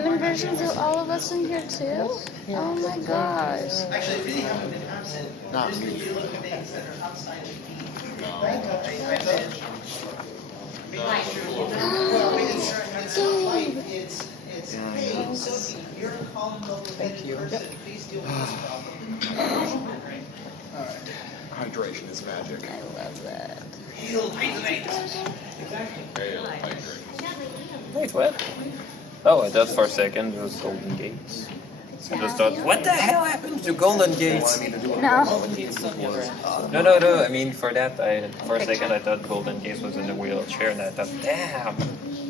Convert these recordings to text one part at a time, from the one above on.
human versions of all of us in here too? Oh my gosh. Actually, if any haven't been absent, Not just me. do little things that are outside the feed. No. Right? It's hey, Sophie, you're a calm, level-headed person. Please deal with this problem. Hydration is magic. I love that. Heal, rejuvenate. Hail, hydrate. Wait, what? Oh, I thought for a second it was Golden Gates. I just thought, what the hell happened to Golden Gates? No. No. I mean, for that, for a second I thought Golden Gates was in a wheelchair, and I thought, damn.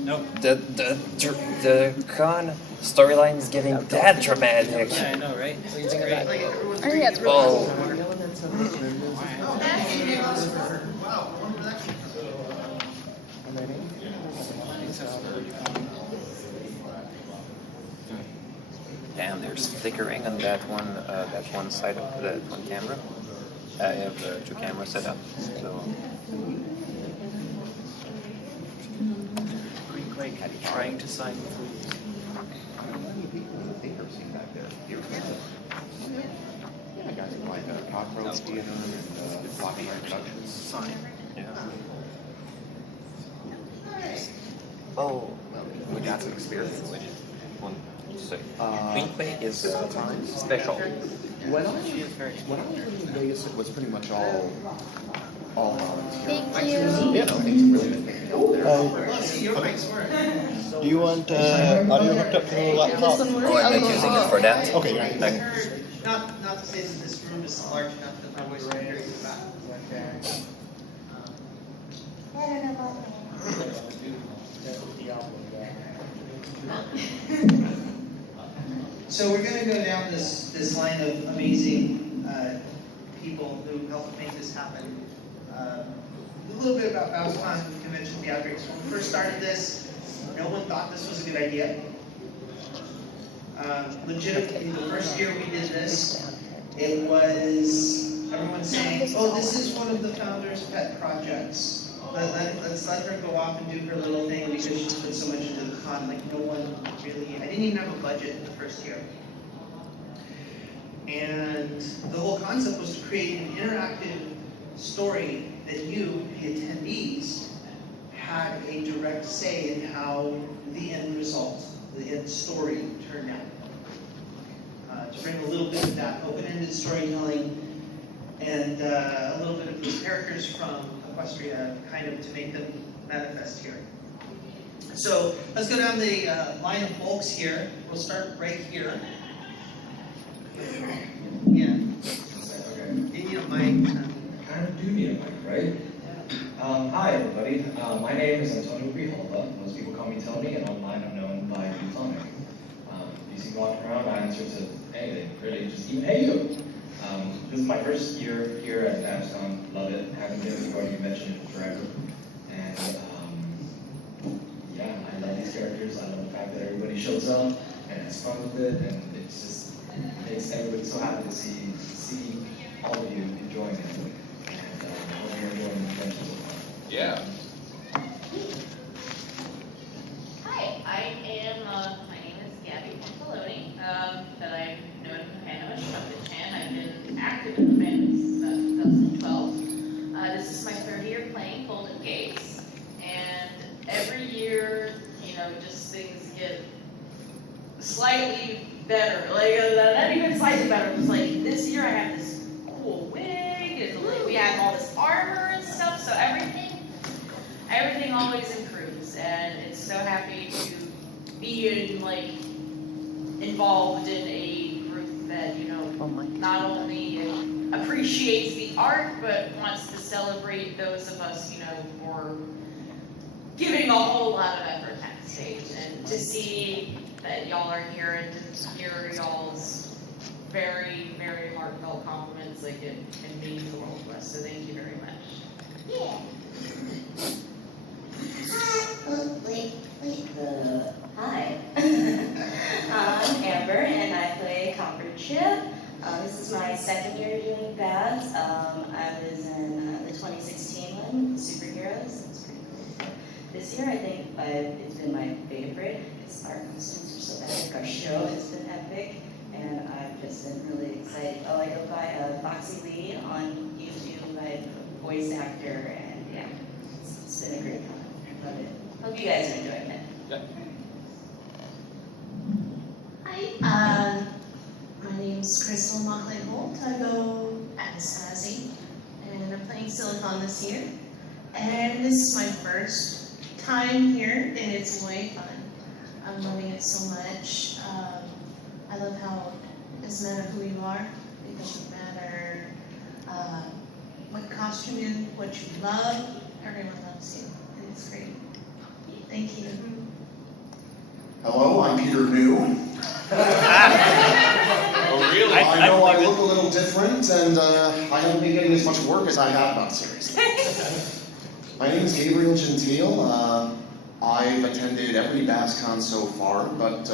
Nope. The con storyline is getting that dramatic. Yeah, I know, right? What do you think about it? Oh yeah, it's really Oh. Wow, I wonder where that came Damn, there's flickering on that one side of that one camera. I have two cameras set up, so. Like trying to sign the foods. Yeah, guys like Cockroach Theater and Floppy Productions. Sign. Yeah. Oh, We got some experience. one second. Queenquay is special. When I was in Vegas, it was pretty much all volunteer. Thank you. Yeah, no, things really been picking up there. See, your mic's working. Do you want audio hooked up to the laptop? Oh, I'm not using it for that. Okay, you're Like, Not to say that this room is large enough that my voice can hear you in the back. So we're going to go down this line of amazing people who helped make this happen. A little bit about BABSCon with Convention Theatrics. When we first started this, no one thought this was a good idea. Legitimately, the first year we did this, it was everyone saying, "Oh, this is one of the founder's pet projects. Let's let her go off and do her little thing because she's put so much into the con." Like no one really. I didn't even have a budget in the first year. And the whole concept was to create an interactive story that you, the attendees, had a direct say in how the end result, the end story turned out. To bring a little bit of that open-ended storytelling and a little bit of those characters from Equestria, kind of to make them manifest here. So let's go down the line of folks here. We'll start right here. Yeah. Okay. You need a mic. Kind of do need a mic, right? Hi, everybody. My name is Antonio Grijalva. Most people call me Tony, and online I'm known by Plutonic. You see me walking around, I answer to anything, really, just even, hey, you! This is my first year here at BABSCon. Love it. Haven't been to a convention in forever. And, yeah, I love these characters. I love the fact that everybody shows up and has fun with it, and it's just, it makes everybody so happy to see all of you enjoying it. And hope you're enjoying the convention so far. Yeah. Hi, my name is Gabby Pantaloni, but I'm known in the fandom as Trumpet-chan. I've been active in the fandom since 2012. This is my third year playing Golden Gates, and every year, just things get slightly better. Like, not even slightly better. It was like, this year I have this cool wig, and like, we have all this armor and stuff, so everything always improves, and it's so happy to be involved in a group that not only appreciates the art but wants to celebrate those of us who are giving a whole lot of effort backstage, and to see that y'all are here and to hear y'all's very, very heartfelt compliments, it means the world to us. So thank you very much. Yeah. Hi. I'm Amber, and I play Comfort Ship. This is my second year doing Babs. I was in the 2016 one, Superheroes. It's pretty cool. This year, I think it's been my favorite. It's Our costumes are so epic. Our show has been epic, and I've just been really excited. Oh, I go by Foxy Lee on YouTube. I'm a voice actor, and yeah, it's been a great time. I love it. Hope you guys are enjoying it. Hi, my name's Crystal Mockley Holt. I go as Sassy, and I'm playing Silicon this year. And this is my first time here, and it's way fun. I'm loving it so much. I love how it doesn't matter who you are, it doesn't matter what costume you, what you love, everyone loves you, and it's great. Thank you. Hello, I'm Peter New. Oh, really? I know I look a little different, and I haven't been getting as much work as I have done, seriously. My name is Gabriel Gentile. I've attended every BABSCon so far, but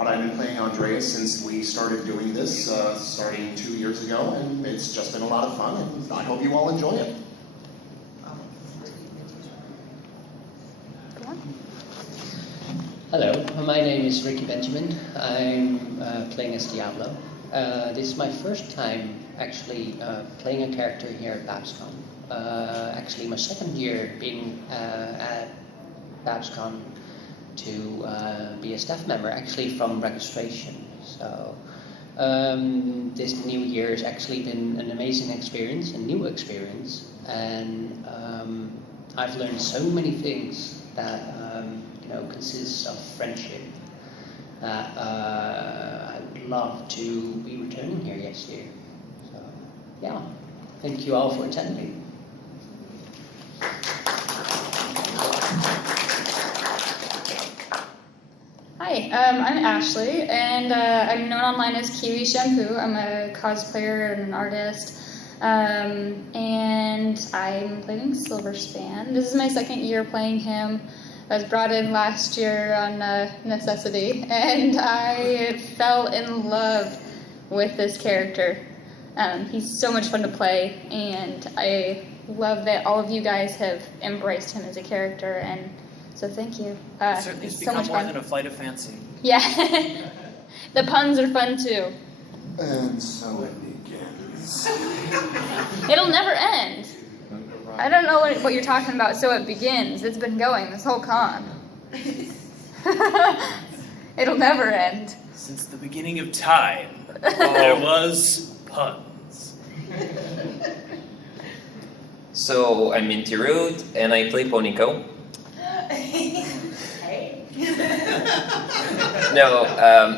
I've been playing Andreas since we started doing this, starting 2 years ago, and it's just been a lot of fun, and I hope you all enjoy it. Hello, my name is Ricky Benjamin. I'm playing as Diablo. This is my first time actually playing a character here at BABSCon. Actually my second year being at BABSCon to be a staff member, actually from registration. So this new year has actually been an amazing experience, a new experience, and I've learned so many things that consists of friendship that I would love to be returning here next year. So yeah, thank you all for attending. Hi, I'm Ashley, and I'm known online as Kiwi Shampoo. I'm a cosplayer and an artist, and I'm playing Silverspan. This is my second year playing him. I was brought in last year on necessity, and I fell in love with this character. He's so much fun to play, and I love that all of you guys have embraced him as a character, and so thank you. It's It's so become much more fun. than a flight of fancy. Yeah, the puns are fun too. And so it begins. It'll never end. I don't know what you're talking about, so it begins. It's been going this whole con. It'll never end. Since the beginning of time, there was puns. So I'm Minty Root, and I play Ponico. Hey. No,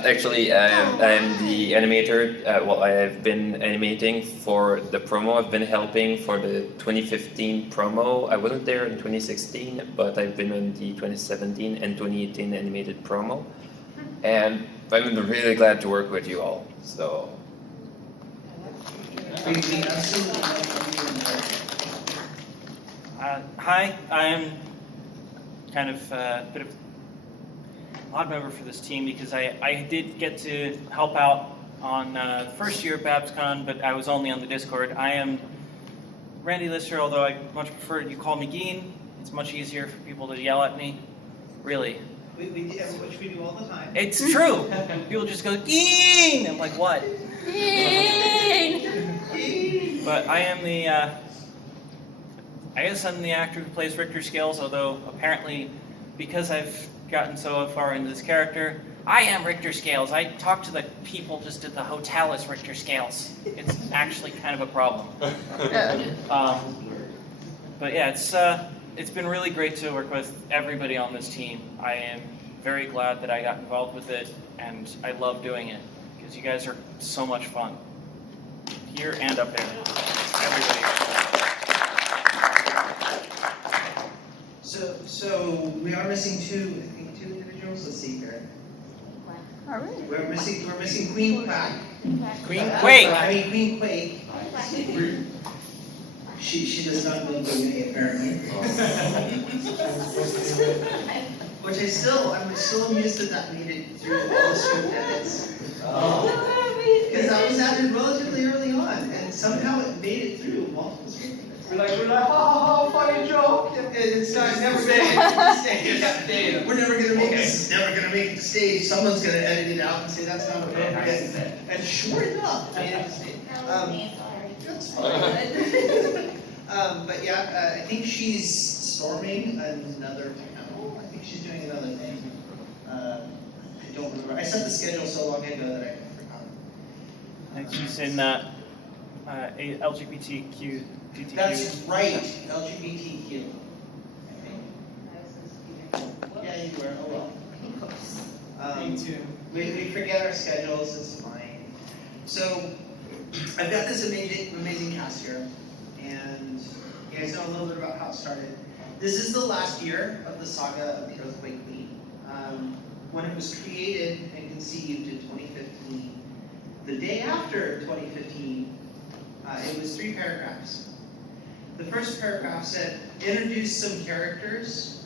actually, I'm the animator. Well, I have been animating for the promo. I've been helping for the 2015 promo. I wasn't there in 2016, but I've been on the 2017 and 2018 animated promo. And I'm really glad to work with you all. So. We absolutely love you. Hi, I'm kind of a bit of odd member for this team because I did get to help out on the first year of BABSCon, but I was only on the Discord. I am Randy Lister, although I much prefer you call me Geen. It's much easier for people to yell at me. Really. Which we do all the time. It's true. People just go, Geen! I'm like, what? Geen! But I am the, I guess I'm the actor who plays Richter Scales, although apparently because I've gotten so far into this character, I am Richter Scales. I talk to the people just at the hotel as Richter Scales. It's actually kind of a problem. But yeah, it's been really great to work with everybody on this team. I am very glad that I got involved with it, and I love doing it because you guys are so much fun. Here and up there. Everybody. So we are missing two individuals. Let's see here. All right. We're missing Queen Quack. Queen Quake. Queen Quake. She does not move the way apparently. Which I'm still amused that made it through all the script edits. Because that was added relatively early on, and somehow it made it through multiple script edits. We're like, ha, funny joke. It's not, never staying. We're never gonna make this. It's not gonna make it to stage, someone's gonna edit it out and say that's not appropriate. And sure enough, made it to stage. That's fine. But yeah, I think she's storming another panel. I think she's doing another thing. I don't remember. I set the schedule so long ago that I forgot. And she's in LGBTQ, GTQ. That's right, LGBTQ. I think. Yeah, you were. Oh well. Me too. We forget our schedules. It's fine. So I've got this amazing cast here, and you guys know a little bit about how it started. This is the last year of the saga of the Earthquake Queen. When it was created and conceived in 2015, the day after 2015, it was 3 paragraphs. The first paragraph said, introduce some characters,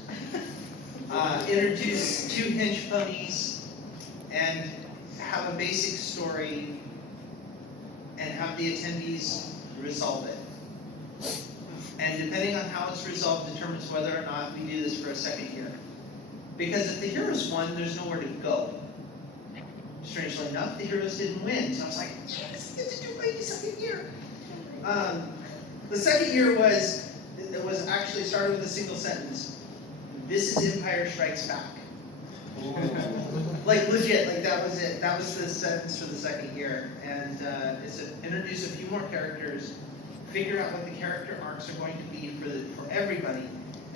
introduce 2 hench ponies, and have a basic story, and have the attendees resolve it. And depending on how it's resolved determines whether or not we do this for a second year. Because if the heroes won, there's nowhere to go. Strangely enough, the heroes didn't win. So I was like, yes, I get to do my second year. The second year was actually started with a single sentence. This is Empire Strikes Back. Like legit, like that was it. That was the sentence for the second year. And it's introduce a few more characters, figure out what the character arcs are going to be for everybody,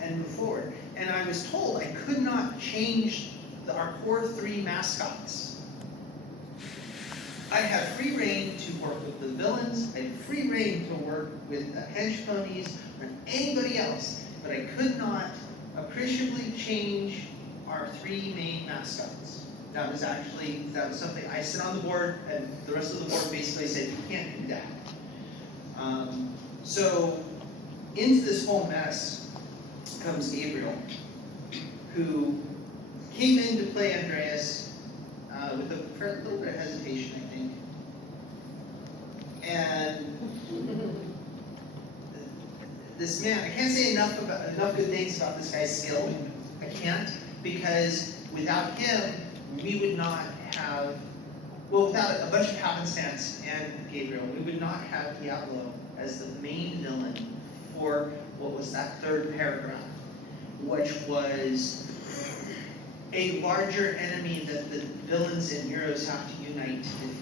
and move forward. And I was told I could not change our core 3 mascots. I had free reign to work with the villains, I had free reign to work with the hench ponies, or anybody else, but I could not appreciably change our 3 main mascots. That was something I sit on the board, and the rest of the board basically said, you can't do that. So, into this whole mess comes Gabriel, who came in to play Andreas with a little bit of hesitation, I think. And this man, I can't say enough good things about this guy's skill. I can't, because without him, we would not have, without a bunch of happenstance and Gabriel, we would not have Diablo as the main villain for what was that 3rd paragraph, which was a larger enemy that the villains and heroes have to unite to defeat.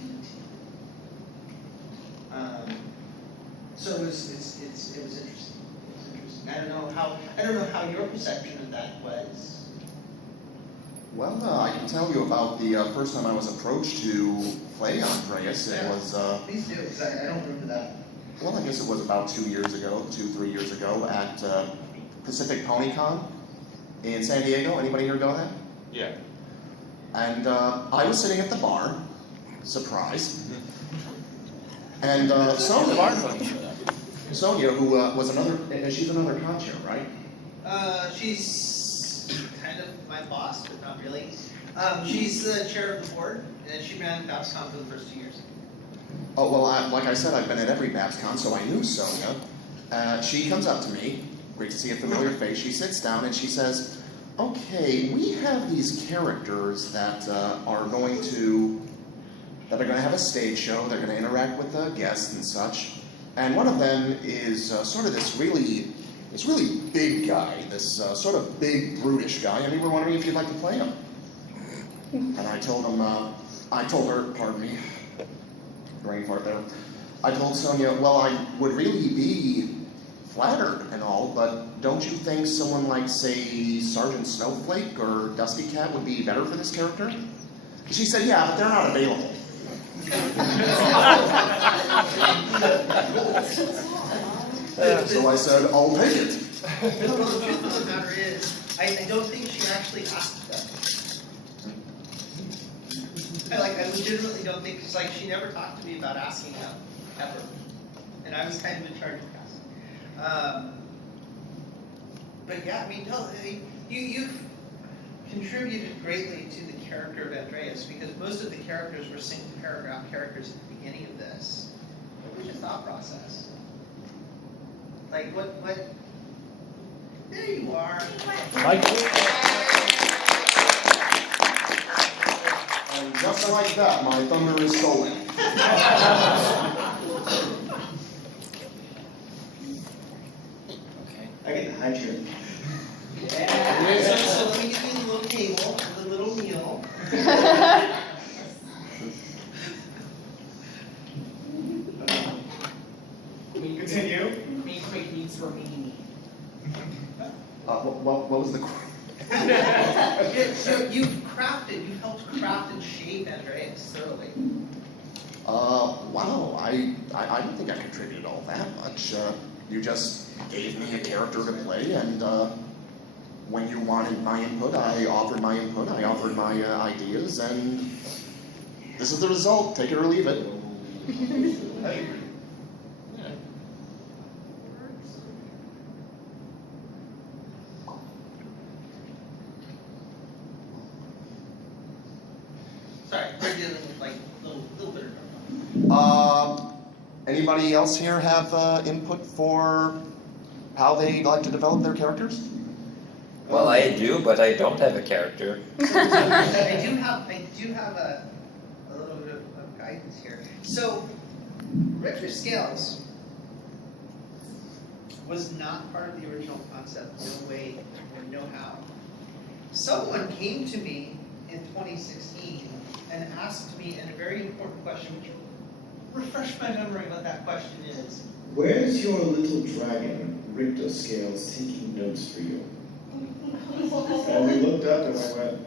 So it was interesting. I don't know how your perception of that was. Well, I can tell you about the first time I was approached to play Andreas. It was. Please do, because I don't remember that. Well, I guess it was about 3 years ago at Pacific PonyCon in San Diego. Anybody here go there? Yeah. And I was sitting at the bar, surprise. And Sonia, who was she's another conchair, right? She's kind of my boss, but not really. She's the chair of the board, and she ran BABSCon for the first 2 years. Oh, well, like I said, I've been at every BABSCon, so I knew Sonia. She comes up to me, great to see a familiar face. She sits down and she says, okay, we have these characters that are going to have a stage show. They're going to interact with the guests and such. And one of them is sort of this really big guy, this sort of big, brutish guy, and we were wondering if you'd like to play him. And I told her, pardon me, brain fart there. I told Sonia, well, I would really be flattered and all, but don't you think someone like, say, Sergeant Snowflake or Dusty Cat would be better for this character? She said, yeah, but they're not available. So I said, I'll take it. No, the truth of the matter is, I don't think she actually asked that. I legitimately don't think, because she never talked to me about asking them, ever. And I was kind of in charge of casting. But yeah, I mean, no, you've contributed greatly to the character of Andreas, because most of the characters were single paragraph characters at the beginning of this. What was your thought process? What? There you are. just like that, my thunder is stolen. Okay. I get the high chair. Yeah. So let me give you a little table, with a little meal. Continue. Make great needs for me. What was the? Yeah, so you've helped craft and shape Andreas thoroughly. Wow, I don't think I contributed all that much. You just gave me a character to play, and when you wanted my input, I offered my input, I offered my ideas, and this is the result. Take it or leave it. I agree. Sorry, we're dealing with like little bit of Anybody else here have input for how they like to develop their characters? Well, I do, but I don't have a character. I do have a little bit of guidance here. So, Richter Scales was not part of the original concept, no way or no how. Someone came to me in 2016 and asked me a very important question, which refresh my memory what that question is. Where's your little dragon, Richter Scales, taking notes for you? And we looked up and I went,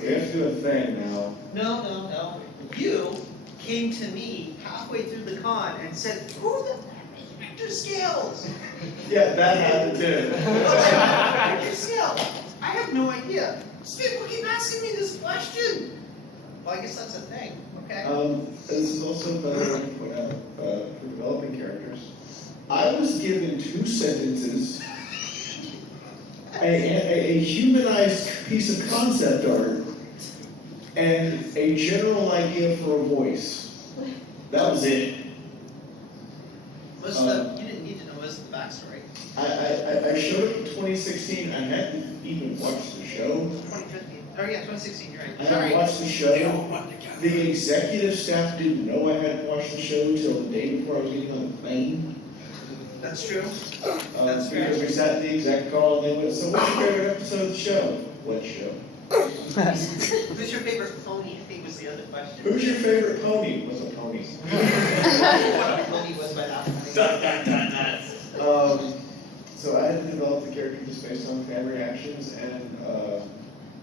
we have to do a thing now. No. You came to me halfway through the con and said, who the heck is Richter Scales? Yeah, that happened too. Richter Scales? I have no idea. People keep asking me this question. Well, I guess that's a thing, okay? This is also better way to point out for developing characters. I was given 2 sentences, a humanized piece of concept art, and a general idea for a voice. That was it. Most of them, you didn't need to know most of the backstory. I showed up in 2016. I hadn't even watched the show. 2015. Oh yeah, 2016, you're right. I hadn't watched the show. The executive staff didn't know I hadn't watched the show till the day before I was getting on the plane. That's true. That's fair. Because we sat in the exec call and they went, so what's your favorite episode of the show? What show? Who's your favorite pony? I think was the other question. Who's your favorite pony? What's a pony? What a pony was by that point. So I had to develop the character just based on fan reactions, and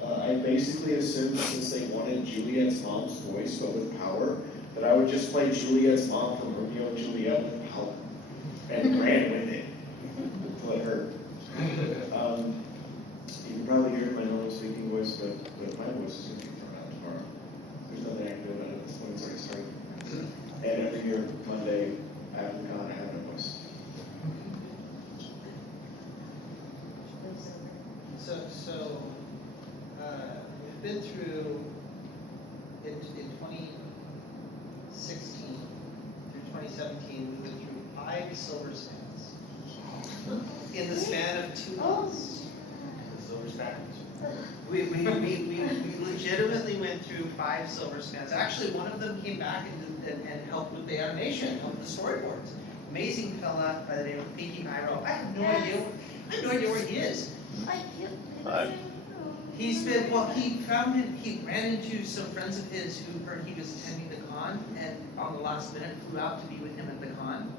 I basically assumed since they wanted Juliet's mom's voice but with power, that I would just play Juliet's mom from Romeo and Juliet with power, and ran with it until it hurt. You can probably hear my normal speaking voice, but my voice is going to be thrown out tomorrow. There's nothing I can do about it at this point. It's already started. And every year, Monday after the con, I have no voice. So we've been through in 2016 through 2017. We went through 5 silver spans in the span of 2 months. Silver spans. We legitimately went through 5 silver spans. Actually, one of them came back and helped with the animation, helped with the storyboards. Amazing fella by the name of Pinky Nairo. I have no idea where he is. He's been, well, he ran into some friends of his who heard he was attending the con, and on the last minute flew out to be with him at the con.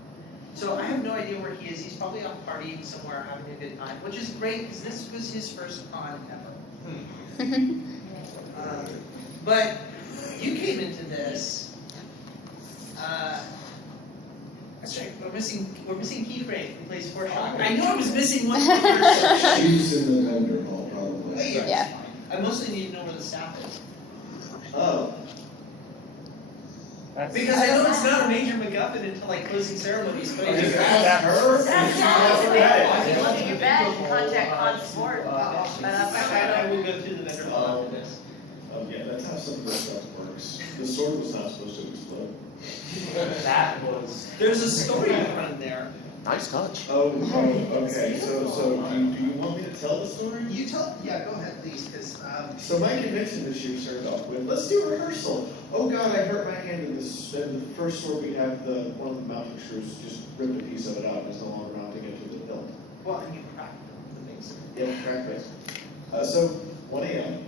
So I have no idea where he is. He's probably off partying somewhere, having a good time, which is great because this was his first con ever. But you came into this. That's right. We're missing Keyframe, who plays Foreshock. I know I was missing one person. She's in the vendor hall, probably. Yeah. I mostly need to know where the staff is. Oh. Because I know it's not a major MacGuffin until like closing ceremonies, but Is that her? That's available. If you look at your badge, contact con support. I will go through the vendor hall after this. Yeah, that's how some of this stuff works. The sword was not supposed to explode. That was. There's a story to run there. Nice touch. Oh, okay, so do you want me to tell the story? You tell, yeah, go ahead, please, because, So my convention this year started off with, let's do a rehearsal. Oh God, I hurt my hand in this, and the first sword we had, one of the mountain screws just ripped a piece of it out and is no longer mounting it to the hilt. well, and you cracked the things. Yeah, crack it. So 1 a.m.,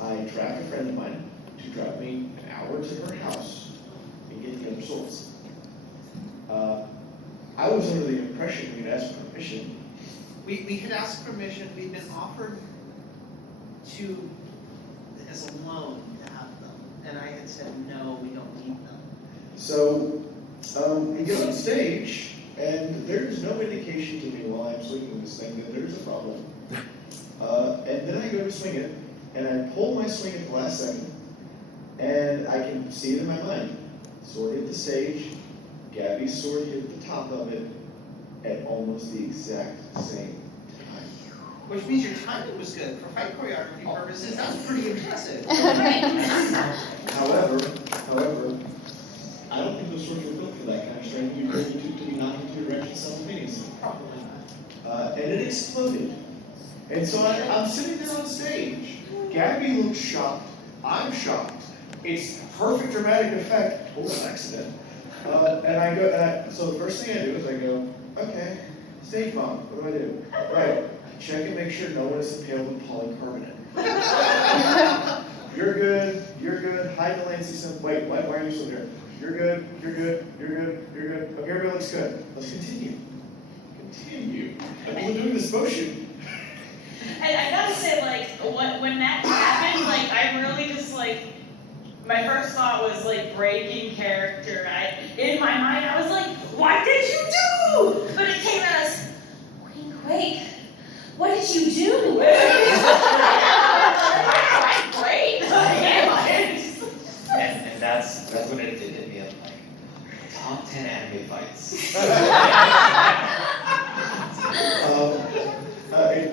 I track a friend of mine to drive me an hour to her house and get the other swords. I was under the impression we'd ask permission. We had asked permission, we'd been offered to, as a loan, to have them, and I had said, no, we don't need them. So, we get on stage, and there's no indication to me while I'm swinging this thing that there's a problem. And then I go to swing it, and I pull my swing at the last second, and I can see it in my mind. Sword hit the stage, Gabby's sword hit the top of it at almost the exact same time. Which means your timing was good. For fight choreography purposes, that's pretty impressive. However, I don't think those swords were built for that kind of strength. You really need to be knocked in two directions simultaneously. Probably not. And it exploded. And so I'm sitting there on stage. Gabby looks shocked. I'm shocked. It's perfect dramatic effect. Oh, an accident. And I go, so the first thing I do is I go, okay, stage bomb. What do? Right. Check and make sure no one is impaled with polycarbonate. You're good. Hide the Lancey. Wait, why are you still here? You're good. Okay, everybody looks good. Let's continue. I'm doing this motion. And I gotta say, like, when that happened, like, I really just, like, my first thought was, like, breaking character. In my mind, I was like, what did you do? But it came out as, wait, what did you do? Great. And that's when it hit me up, like, top 10 anime fights.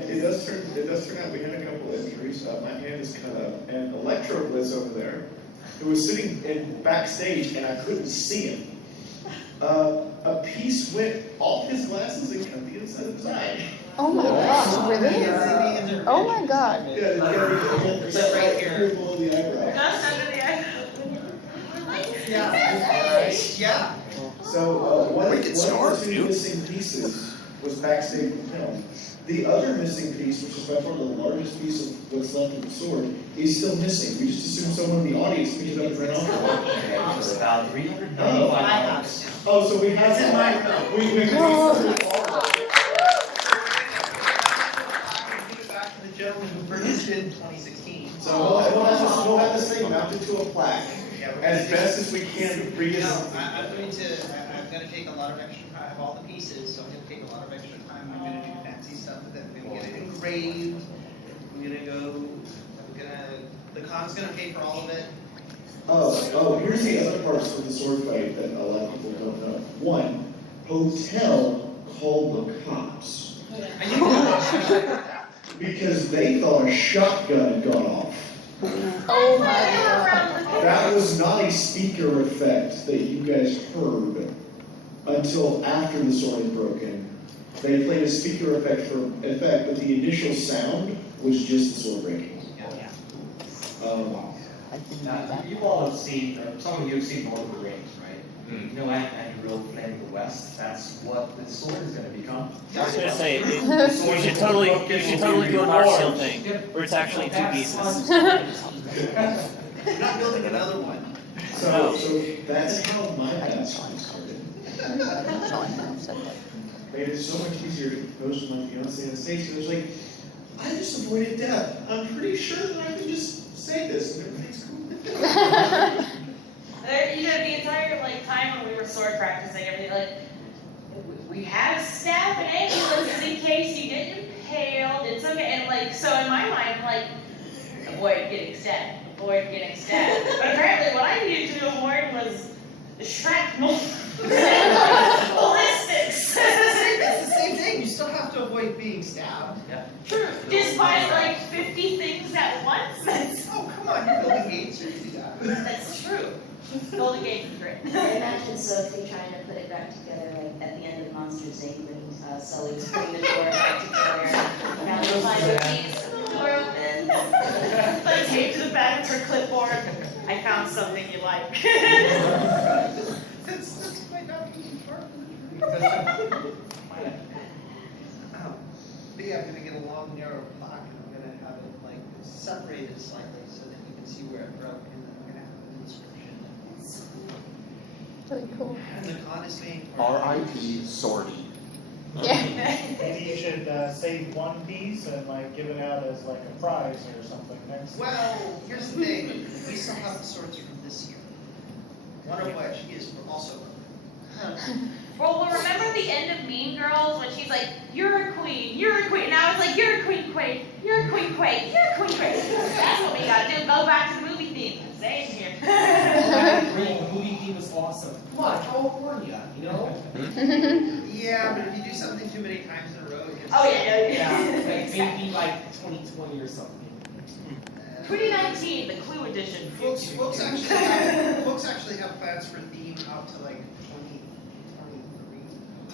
It does turn out we had a couple of injuries. My hand is cut up, and Electro was over there, who was sitting backstage, and I couldn't see him. A piece went off his glasses and cut the inside of his eye. Oh my gosh, really? Oh my god. It's right here. Below the eyebrow. Just under the eye. Yeah. So one of the two missing pieces was backstage with him. The other missing piece, which is by far the largest piece of what's left of the sword, is still missing. We just assume someone in the audience picked it up and ran off. It's about 395 Oh, so we have It's in my phone. Back to the gentleman who purchased it in 2016. So we'll have this thing mounted to a plaque as best as we can to bring it No, up. I'm going to take a lot of extra time. I have all the pieces, so I'm going to take a lot of extra time. I'm going to do fancy stuff with it. I'm going to get it engraved. The con's going to pay for all of it. Oh, here's the other parts of the sword fight that a lot of people don't know. One, hotel called the cops. Because they thought a shotgun had gone off. Oh my god. That was not a speaker effect that you guys heard until after the sword had broken. They played a speaker effect, but the initial sound was just the sword breaking. You all have seen, or some of you have seen Lord of the Rings, right? You know, and Real Flame of the West, that's what the sword is going to be. I was gonna say, you should totally do an art seal thing, where it's actually two pieces. We're not building another one. So that's how my BABSCon started. Made it so much easier to propose to my fiance on stage. It was like, I just avoided death. I'm pretty sure that I can just say this and everything's cool. The entire time when we were sword practicing, everything we had a staff and ambulances in case you get impaled. It's okay, and so in my mind, avoid getting stabbed. But apparently, what I needed to avoid was the shrapnel, ballistics. It's the same thing. You still have to avoid being stabbed. Yeah. True. Just by 50 things at once. Oh, come on, you're building gates. You can do that. That's true. Golden Gate is great. I imagine Sophie trying to put it back together, like at the end of Monsters Inc. when Sully was putting the door back together. Now the final piece, the door opens. Put a tape to the back of her clipboard. I found something you like. This might not be important. But yeah, I'm gonna get a long, narrow plaque, and I'm gonna have it like separated slightly so that you can see where it broke, and then I'm gonna have the description. Really cool. And the con is being R.I.P. Sortie. Yeah. Maybe you should save one piece and like give it out as like a prize or something next. Well, here's the thing, we still have the swords from this year. One of which is also Well, remember the end of Mean Girls when she's like, you're a queen, you're a queen. And I was like, you're a queen, Quake, you're a queen, Quake, you're a queen, Quake. That's what we gotta do, go back to the movie theme. Same here. The movie theme was awesome. Come on, California, you know? Yeah, but if you do something too many times in a row, it gets... Oh, yeah. Like maybe like 2020 or something. 2019, the Clue edition. Folks actually have plans for theme out to like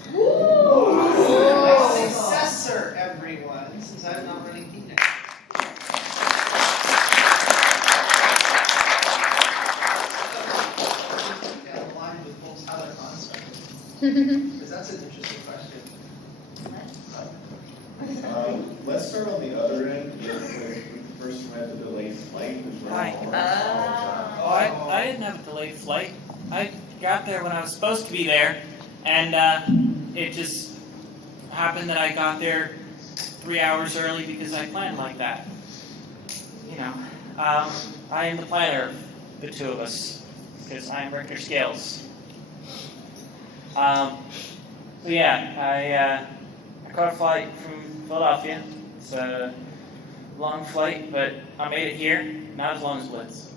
2023. Ooh. Successor, everyone, since I'm not running theme next year. Aligned with folks how their concept. Because that's an interesting question. Let's start on the other end with the person who had the delayed flight, who's running Hi. hard. I didn't have a delayed flight. I got there when I was supposed to be there, and it just happened that I got there 3 hours early because I planned like that. You know, I am the planner of the two of us because I am Richter Scales. But yeah, I caught a flight from Philadelphia. It's a long flight, but I made it here. Not as long as Blitz.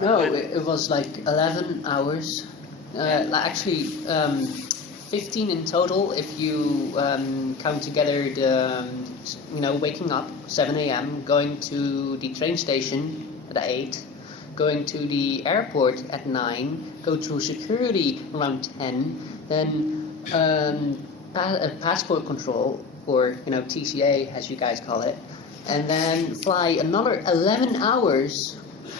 No, it was like 11 hours. Actually, 15 in total if you count together the, waking up 7 a.m., going to the train station at 8, going to the airport at 9, go through security around 10, then passport control, or TCA as you guys call it, and then fly another 11 hours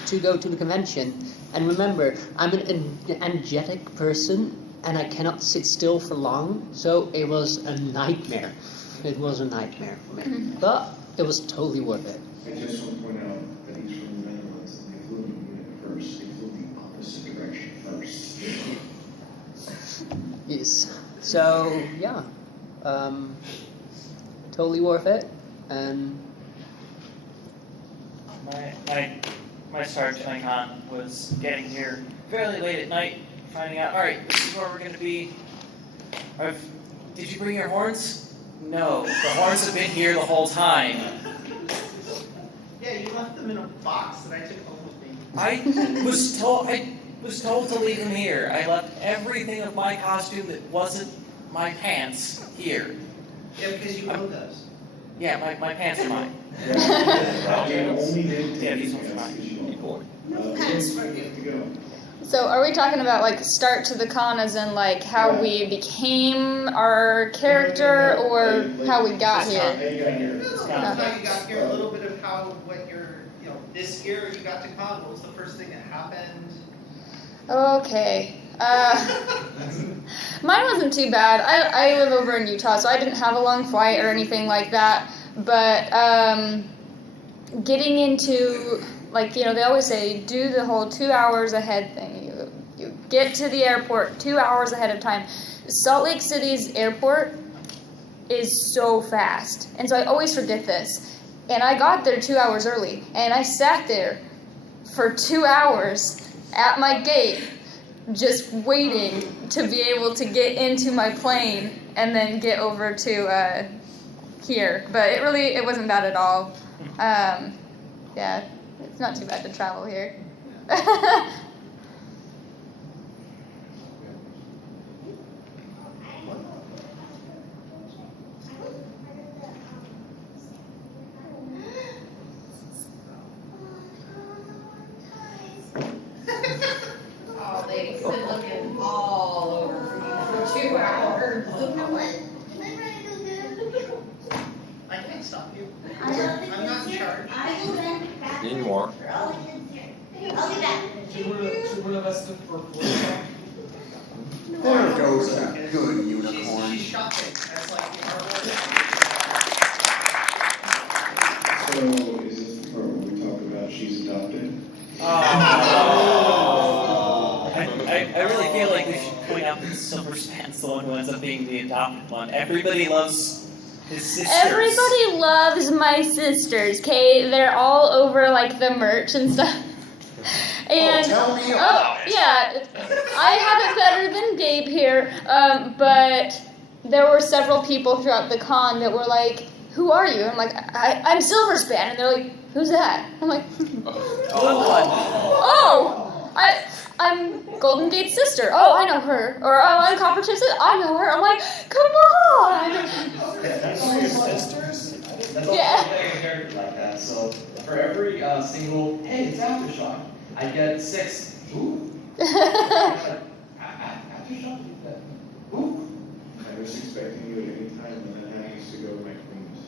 to go to the convention. And remember, I'm an energetic person and I cannot sit still for long, so it was a nightmare. It was a nightmare for me, but it was totally worth it. I just want to point out that he's from the Netherlands and they flew in the unit first. They flew the opposite direction first. Yes. So yeah, totally worth it. And My start to con was getting here fairly late at night, finding out, all right, this is where we're going to be. Did you bring your horns? No, the horns have been here the whole time. Yeah, you left them in a box that I took home with me. I was told to leave them here. I left everything of my costume that wasn't my pants here. Yeah, because you own those. Yeah, my pants are mine. Yeah, these ones are mine. No pants for you. To go. So are we talking about like start to the con as in like how we became our character or how we got here? How you got here. How you got here, a little bit of this year you got to con, what was the first thing that happened? Okay. Mine wasn't too bad. I live over in Utah, so I didn't have a long flight or anything like that. But getting into, they always say, do the whole 2 hours ahead thing. You get to the airport 2 hours ahead of time. Salt Lake City's airport is so fast. And so I always forget this. And I got there 2 hours early. And I sat there for 2 hours at my gate, just waiting to be able to get into my plane and then get over to here. But it wasn't bad at all. Yeah, it's not too bad to travel here. 2 hours. You know what? Can I run and go get I can't stop you. I don't think I'm not in charge. I will then back Anymore. for all the kids here. I'll be back. Should one of us look for police? There goes that good unicorn. She's shopping. That's like the art. So, is this the part where we talk about she's adopted? I really feel like we should point out that Silver Span's the one who ends up being the adopted one. Everybody loves his sisters. Everybody loves my sisters, okay? They're all over like the merch and stuff. And tell me about it. yeah, I have it better than Gabe here. But there were several people throughout the con that were like, "Who are you?" I'm like, "I'm Silverspan," and they're like, "Who's that?" I'm like, "Oh, I'm Golden Gate's sister. Oh, I know her." Or, "Oh, I'm Copper Chip's sister. I know her." I'm like, "Come on!" That's all your sisters? That's all Yeah. playing a character like that. So for every single, hey, it's Aftershock, I get 6. Ooh. Aftershock? Ooh. I was expecting you at any time, and then I used to go to my queen's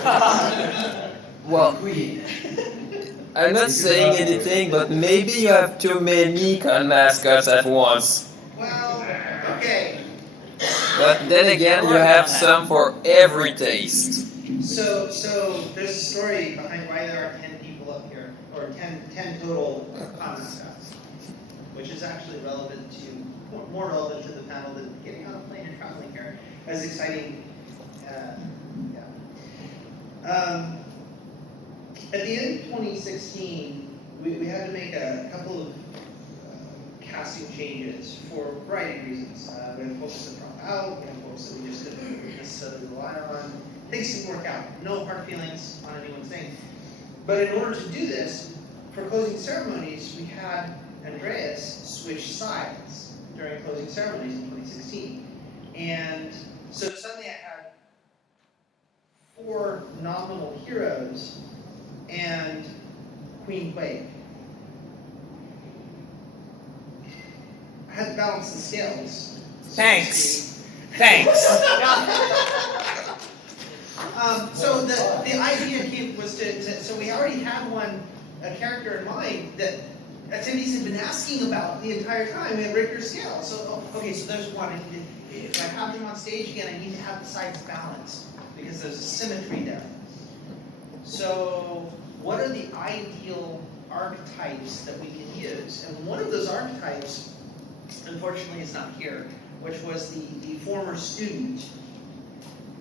away. Well, Queen. I'm not saying anything, but maybe you have too many con mascots at once. Well, okay. But then again, you have some for every taste. So there's a story behind why there are 10 people up here, or 10 total con mascots, which is actually relevant to, more relevant to the panel than getting on a plane and traveling here. As exciting, at the end of 2016, we had to make a couple of casting changes for a variety of reasons. We had folks that dropped out, we had folks that we just didn't necessarily rely on. Things didn't work out. No hard feelings on anyone's thing. But in order to do this, for closing ceremonies, we had Andreas switch sides during closing ceremonies in 2016. And so suddenly I had 4 nominal heroes and Queen Quake. I had to balance the scales. Thanks. So the idea was so we already had a character in mind that attendees had been asking about the entire time. We had Richter scale. So okay, so there's one. If I have them on stage again, I need to have the sides balanced because there's a symmetry there. So what are the ideal archetypes that we can use? And one of those archetypes, unfortunately, is not here, which was the former student.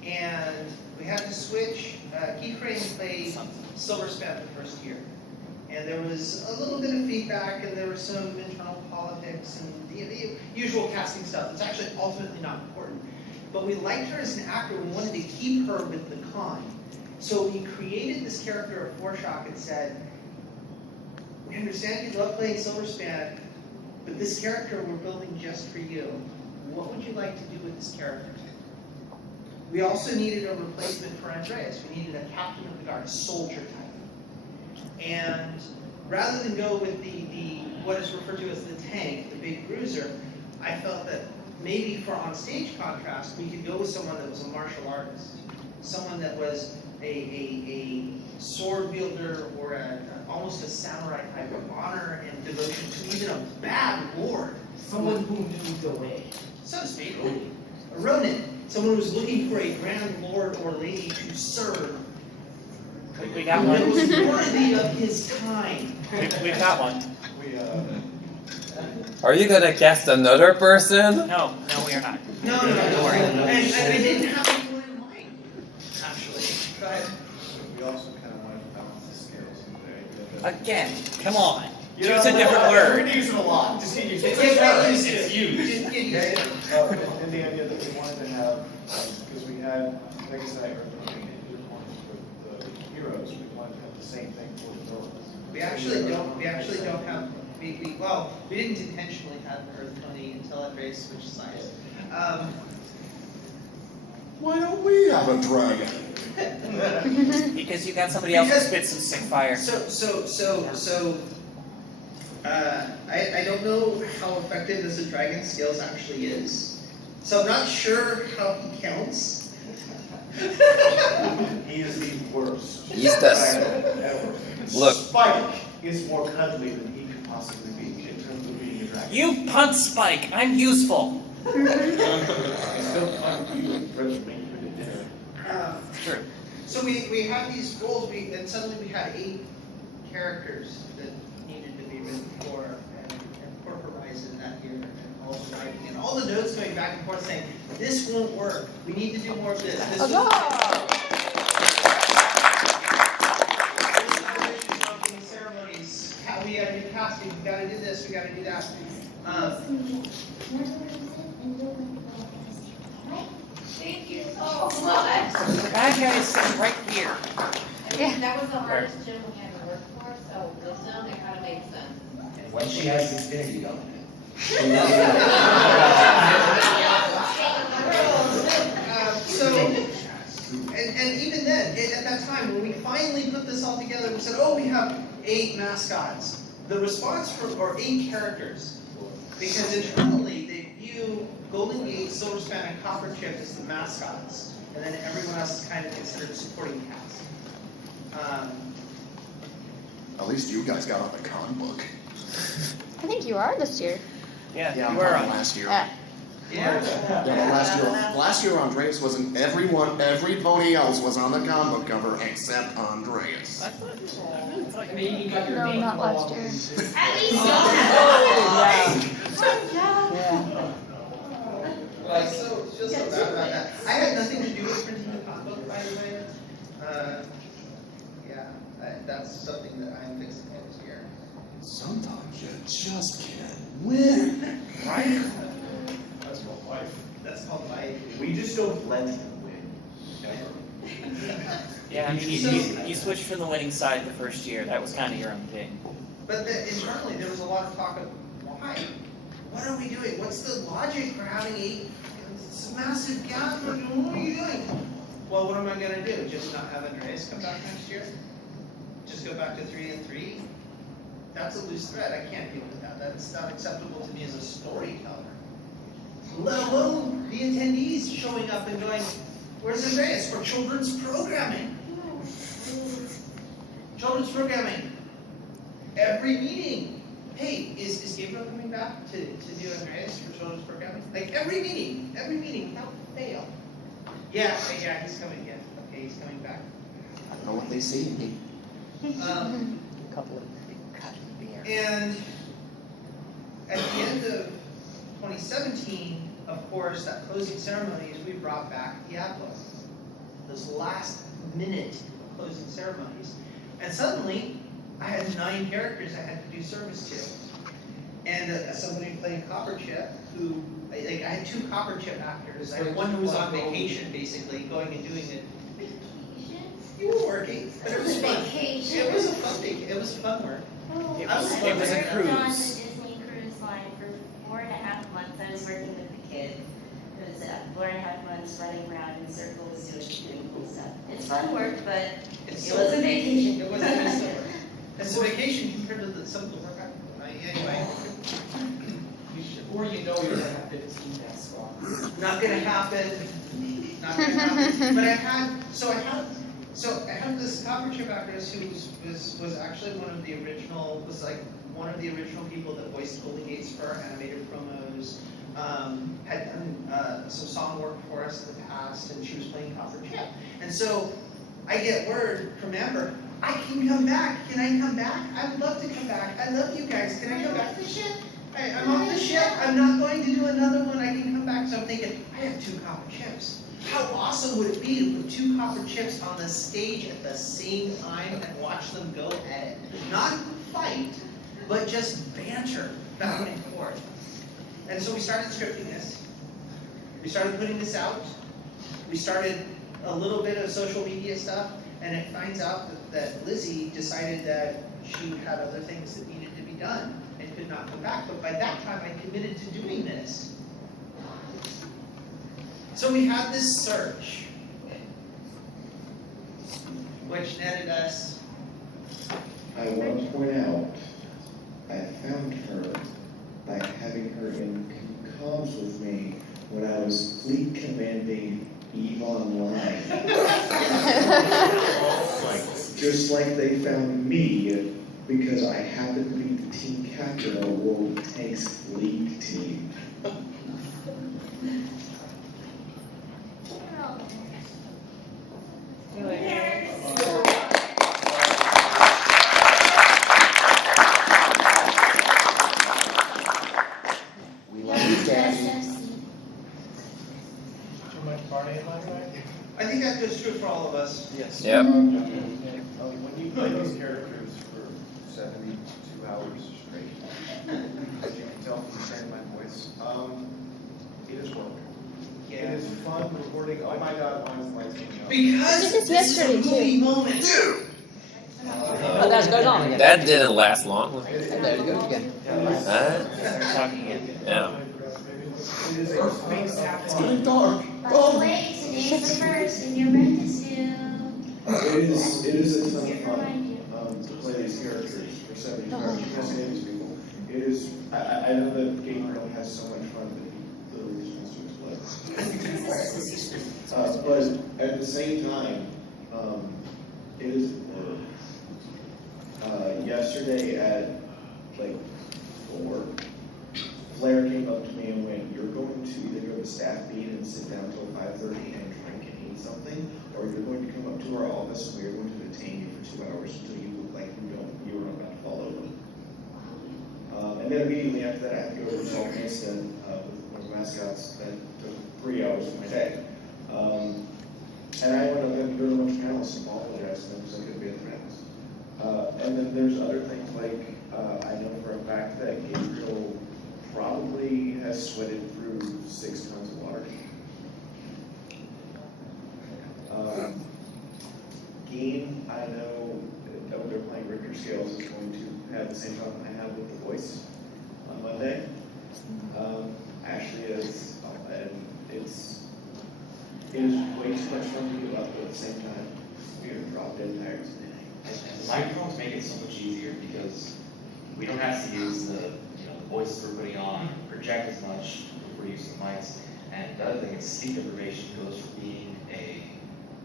And we had to switch. Keyframe played Silverspan the first year. And there was a little bit of feedback, and there was some internal politics and the usual casting stuff. It's actually ultimately not important. But we liked her as an actor. We wanted to keep her with the con. So we created this character of Foreshock and said, we understand you love playing Silverspan, but this character we're building just for you. What would you like to do with this character? We also needed a replacement for Andreas. We needed a captain of the guard, a soldier type. And rather than go with the what is referred to as the tank, the big bruiser, I felt that maybe for on-stage contrast, we could go with someone that was a martial artist, someone that was a sword wielder or almost a samurai type of honor and devotion to even a bad lord. Someone who knew the way. So to speak. A Ronin. Someone who was looking for a grand lord or lady to serve. We got That one. was worthy of his kind. We've got one. Are you gonna cast another person? No, we are not. No. Don't worry. And I didn't have anyone in mind, actually. But We also kind of wanted to balance the scales in there. Again, come on. You Choose know, a different We're word. gonna use it a lot. Just get used to it. It's used. Get used to it. And the idea that we wanted to have, because we had, like I said, I heard the unicorns with the heroes, we wanted to have the same thing for the villains. We actually don't have. We didn't intentionally have Earth Tony until Andreas switched sides. Why don't we have a dragon? Because you got somebody else who spits some sick fire. So I don't know how effective this dragon scales actually is, so I'm not sure how he counts. He is the worst. He's the ever. Look. Spike is more cuddly than he could possibly be in terms of being a dragon. You punt Spike. I'm useful. I still find you impressed me with the dinner. True. So we had these roles, and suddenly we had 8 characters that needed to be written for and corporized in that year, and all the writing, and all the notes going back and forth saying, this won't work, we need to do more of this. This won't ceremonies, how we gotta do casting, we gotta do this, we gotta do that. Thank you so much. Bad guys sit right here. Yeah. That was the hardest gym we had to work for, so wisdom, it kind of makes sense. And when she has infinity on And even then, at that time, when we finally put this all together, we said, oh, we have 8 mascots. The response from, or 8 characters, because internally they view Golden Gate, Silver Span, and Copper Chip as the mascots, and then everyone else is kind of considered supporting cast. At least you guys got on the con book. I think you are this year. Yeah, Yeah, you were on. last year. Yeah. Yeah. Yeah, last year Andreas wasn't. Everybody else was on the con book cover except Andreas. Maybe you got your No, name not last wrong. year. At least So just so bad about that. I had nothing to do with printing the con book, by the way. That's something that I'm fixing this year. Sometimes you just can't win. Right? That's called life. That's called life. We just don't let him win. Ever. Yeah, I mean, you switched from the winning side the first year. That was kind of your own thing. But internally, there was a lot of talk of why? What are we doing? What's the logic for having this massive gap? What are you doing? Well, what am I going to do? Just not have Andreas come back next year? Just go back to 3 and 3? That's a loose thread. I can't deal with that. That's not acceptable to me as a storyteller. Let alone the attendees showing up and going, where's Andreas for children's programming? Children's programming. Every meeting. Hey, is Gabriel coming back to do Andreas for children's programming? Like every meeting without fail. Yeah, he's coming again. Okay, he's coming back. I don't know what they see in me. And at the end of 2017, of course, that closing ceremonies, we brought back Diablo. Those last minute closing ceremonies. And suddenly, I had 9 characters I had to do service to. And somebody playing Copper Chip, who, I had 2 Copper Chip actors. I had one who was on vacation, basically, going and doing it. You were working, but it was fun. Vacation. It was a fun vacation. It was fun work. It was a cruise. On the Disney cruise line for 4.5 months. I was working with the kids. It was 4.5 months running around in circles doing cool stuff. It's fun work, but it was a vacation. It was a work. It's a vacation compared to some of the work anyway. Before you know, you're gonna have 15 mascots. Not gonna happen. Not gonna happen. But I had this Copper Chip actress who was actually one of the original people that voiced Golden Gates for our animated promos. Had done some song work for us in the past, and she was playing Copper Chip. And so I get word from Amber, I can come back. Can I come back? I would love to come back. I love you guys. Can I come back to the ship? I'm off the ship. I'm not going to do another one. I can come back. So I'm thinking, I have 2 Copper Chips. How awesome would it be to put 2 Copper Chips on the stage at the same time and watch them go at it? Not fight, but just banter back and forth. And so we started scripting this. We started putting this out. We started a little bit of social media stuff, and it finds out that Lizzie decided that she had other things that needed to be done and could not come back. But by that time, I committed to doing this. So we had this search, which netted us. I want to point out, I found was Fleet Commanding Eve Online. Just like they found me, because I happen to be the team captain of World Tanks League team. We love you, Daddy. Too much party in my life? I think that goes true for all of us. Yes. Yeah. When you play these characters for 72 hours straight, as you can tell from the sound of my voice, it is work. It is fun recording. Oh my God, why is the lights going out? Because I did this this is a yesterday, movie moment. Oh, that goes on again. That didn't last long. There you go again. Start talking again. Yeah. It is a fantastic. It's getting dark. Wait, today's the first, and your rent is due. It is a ton of fun to play these characters for 70 hours. You can't say these people. It is. I know that Gabriel has so much fun that he literally just wants to explode. But at the same time, it is work. Yesterday at like 4, Claire came up to me and went, "You're going to either go to staff meeting and sit down till 5:30 and drink and eat something, or you're going to come up to our office and we are going to detain you for 2 hours until you look like you were about to fall over." And then immediately after that, I had to go to Salt Mason with one of the mascots. That took 3 hours of my day. And I went up and go to a bunch of panels and apologized to them because I couldn't be at the panels. And then there's other things like I know for a fact that Gabriel probably has sweated through 6 tons of water. Game, I know over there playing Richter scales is going to have the same problem I have with the voice on Monday. Ashley is, and it is way too much fun to do up, but at the same time, we are drop dead tired today. And the microphones make it so much easier because we don't have to use the voices we're putting on, project as much if we're using mics. And the other thing is speed deprivation goes from being a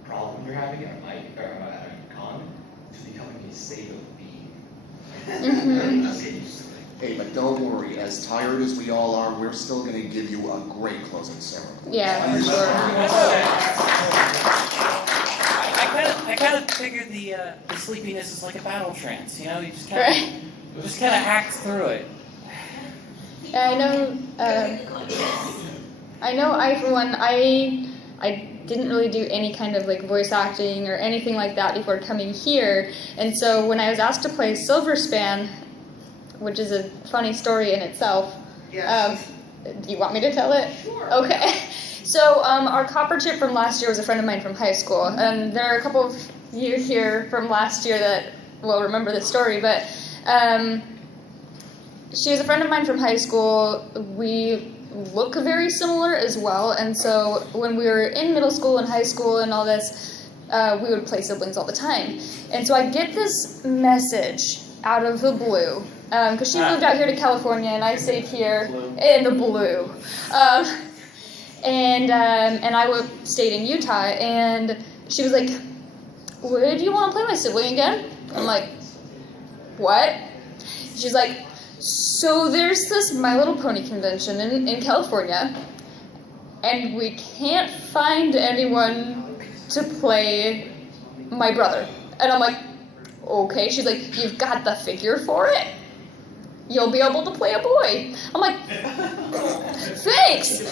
problem you're having at a mic or at a con to becoming a state of being. Just get used to it. Hey, but don't worry. As tired as we all are, we're still going to give you a great closing ceremony. Yeah, for sure. I kind of figured the sleepiness is like a battle trance. You know, you just kind of hack through it. Yeah, I know. I for one, I didn't really do any kind of like voice acting or anything like that before coming here, and so when I was asked to play Silverspan, which is a funny story in itself. Yes. Do you want me to tell it? Sure. Okay. So our copper chip from last year was a friend of mine from high school, and there are a couple of you here from last year that will remember the story, but she was a friend of mine from high school. We look very similar as well, and so when we were in middle school and high school and all this, we would play siblings all the time. And so I get this message out of the blue, because she moved out here to California and I stayed here in the blue. And I stayed in Utah, and she was like, "Would you want to play my sibling again?" I'm like, "What?" She's like, "So there's this My Little Pony convention in California, and we can't find anyone to play my brother." And I'm like, "Okay." She's like, "You've got the figure for it? You'll be able to play a boy." I'm like, "Thanks!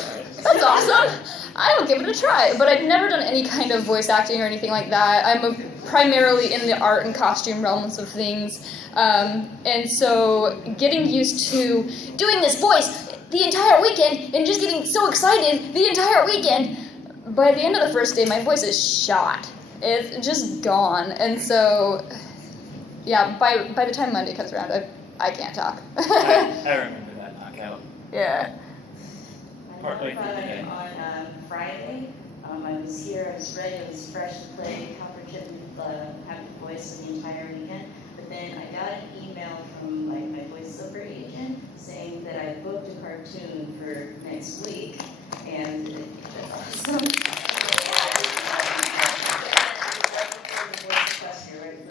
That's awesome. I'll give it a try." But I'd never done any kind of voice acting or anything like that. I'm primarily in the art and costume realms of things. And so getting used to doing this voice the entire weekend and just getting so excited the entire weekend, by the end of the first day, my voice is shot. It's just gone. And so, yeah, by the time Monday comes around, I can't talk. I remember that knockout. Yeah. Partly. On Friday, I was here, I was ready, I was fresh to play Copper Chip and have the voice for the entire weekend. But then I got an email from my voiceover agent saying that I booked a cartoon for next week. and that's awesome.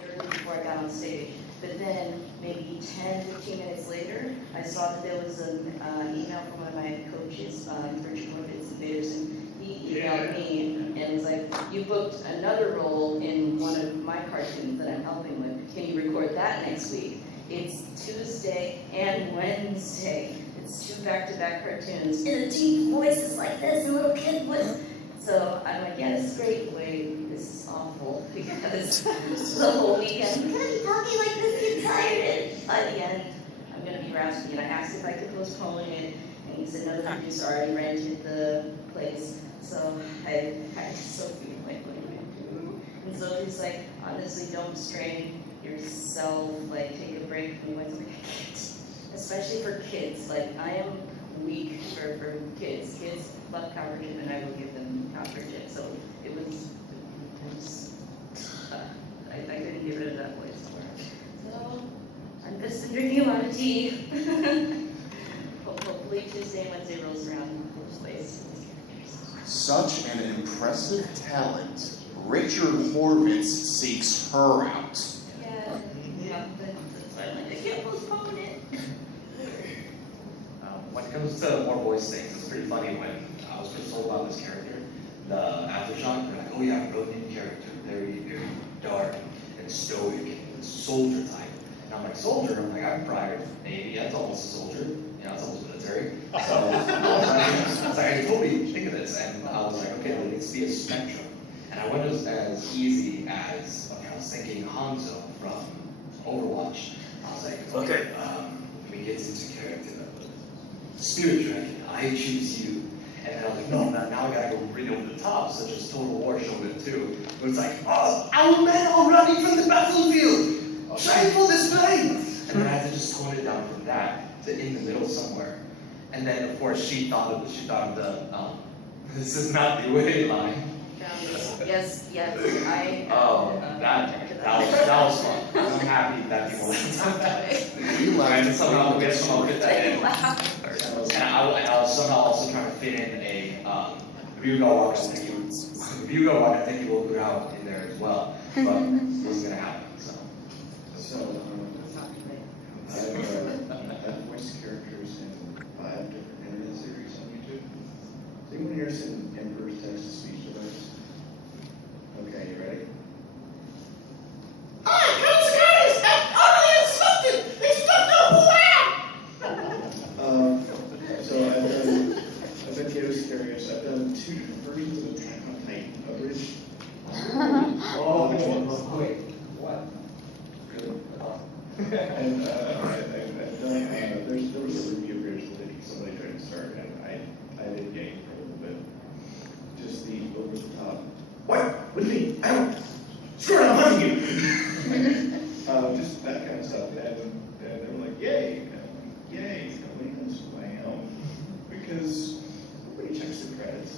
Literally before I got on stage. But then, maybe 10, 15 minutes later, I saw that there was an email from one of my coaches, Richard Moritz and Peterson. He emailed me and was like, "You booked another role in one of my cartoons that I'm helping with. Can you record that next week?" It's Tuesday and Wednesday. It's 2 back-to-back cartoons. And the deep voices like this, and little kid voice. So I'm like, yeah, this is great. Wait, this is awful because the whole weekend, I'm gonna be talking like this the entire day. By the end, I'm gonna be raspy. And I asked if I could postpone it, and he said no, the producer already rented the place. So I just so feel like, what am I doing? And so he's like, honestly, don't strain yourself. Like, take a break from the ones like, I can't. Especially for kids. Like, I am weak for kids. Kids love coverage, and I will give them coverage. So it was I couldn't get rid of that voice. So I'm just drinking a lot of tea. Hopefully Tuesday and Wednesday rolls around this place. Such an impressive talent. Richard Horvitz seeks her out. Yeah, that's why I'm like, I can't postpone it. When it comes to more voice things, it's pretty funny when I was first told about this character, the aftershock, they're like, oh yeah, Ronin character, very, very dark and stoic and soldier type. And I'm like, soldier? I'm like, I'm prior Navy, that's almost a soldier, you know, it's almost military. So I was like, I totally think of this, and I was like, okay, well, it needs to be a spectrum. And I went as easy as, okay, I was thinking Hanzo from Overwatch. I was like, okay, we get into character. Spirit Dragon, I choose you. And then I was like, no, now I gotta go really over the top, such as Total War showed it too. But it's like, oh, our men are running from the battlefield! Shameful display! And then I had to just tone it down from that to in the middle somewhere. And then, of course, she thought of the, this is not the way line. Yes, I. Oh, that was fun. I'm happy that people laughed at that. And somehow fit that in. And I was somehow also trying to fit in a Ryuga Wakateki Wokurawa in there as well. But it wasn't going to happen. So I've voiced characters in 5 different internet series on YouTube. Has anyone here seen Emperor's Text-to-Speech device? Okay, you ready? So I've been Chaos Curious. I've done 2 different versions of Attack on Titan abridged. Wait, what? Really? And I've done, there was a review abridged that somebody tried to start, and I did game for a little bit. Just the over the top. What? With me? I don't. Screw it, I'm hunting you! Just that kind of stuff. And they were like, yay! And I'm like, yay! Nobody knows who I am. Because nobody checks the credits.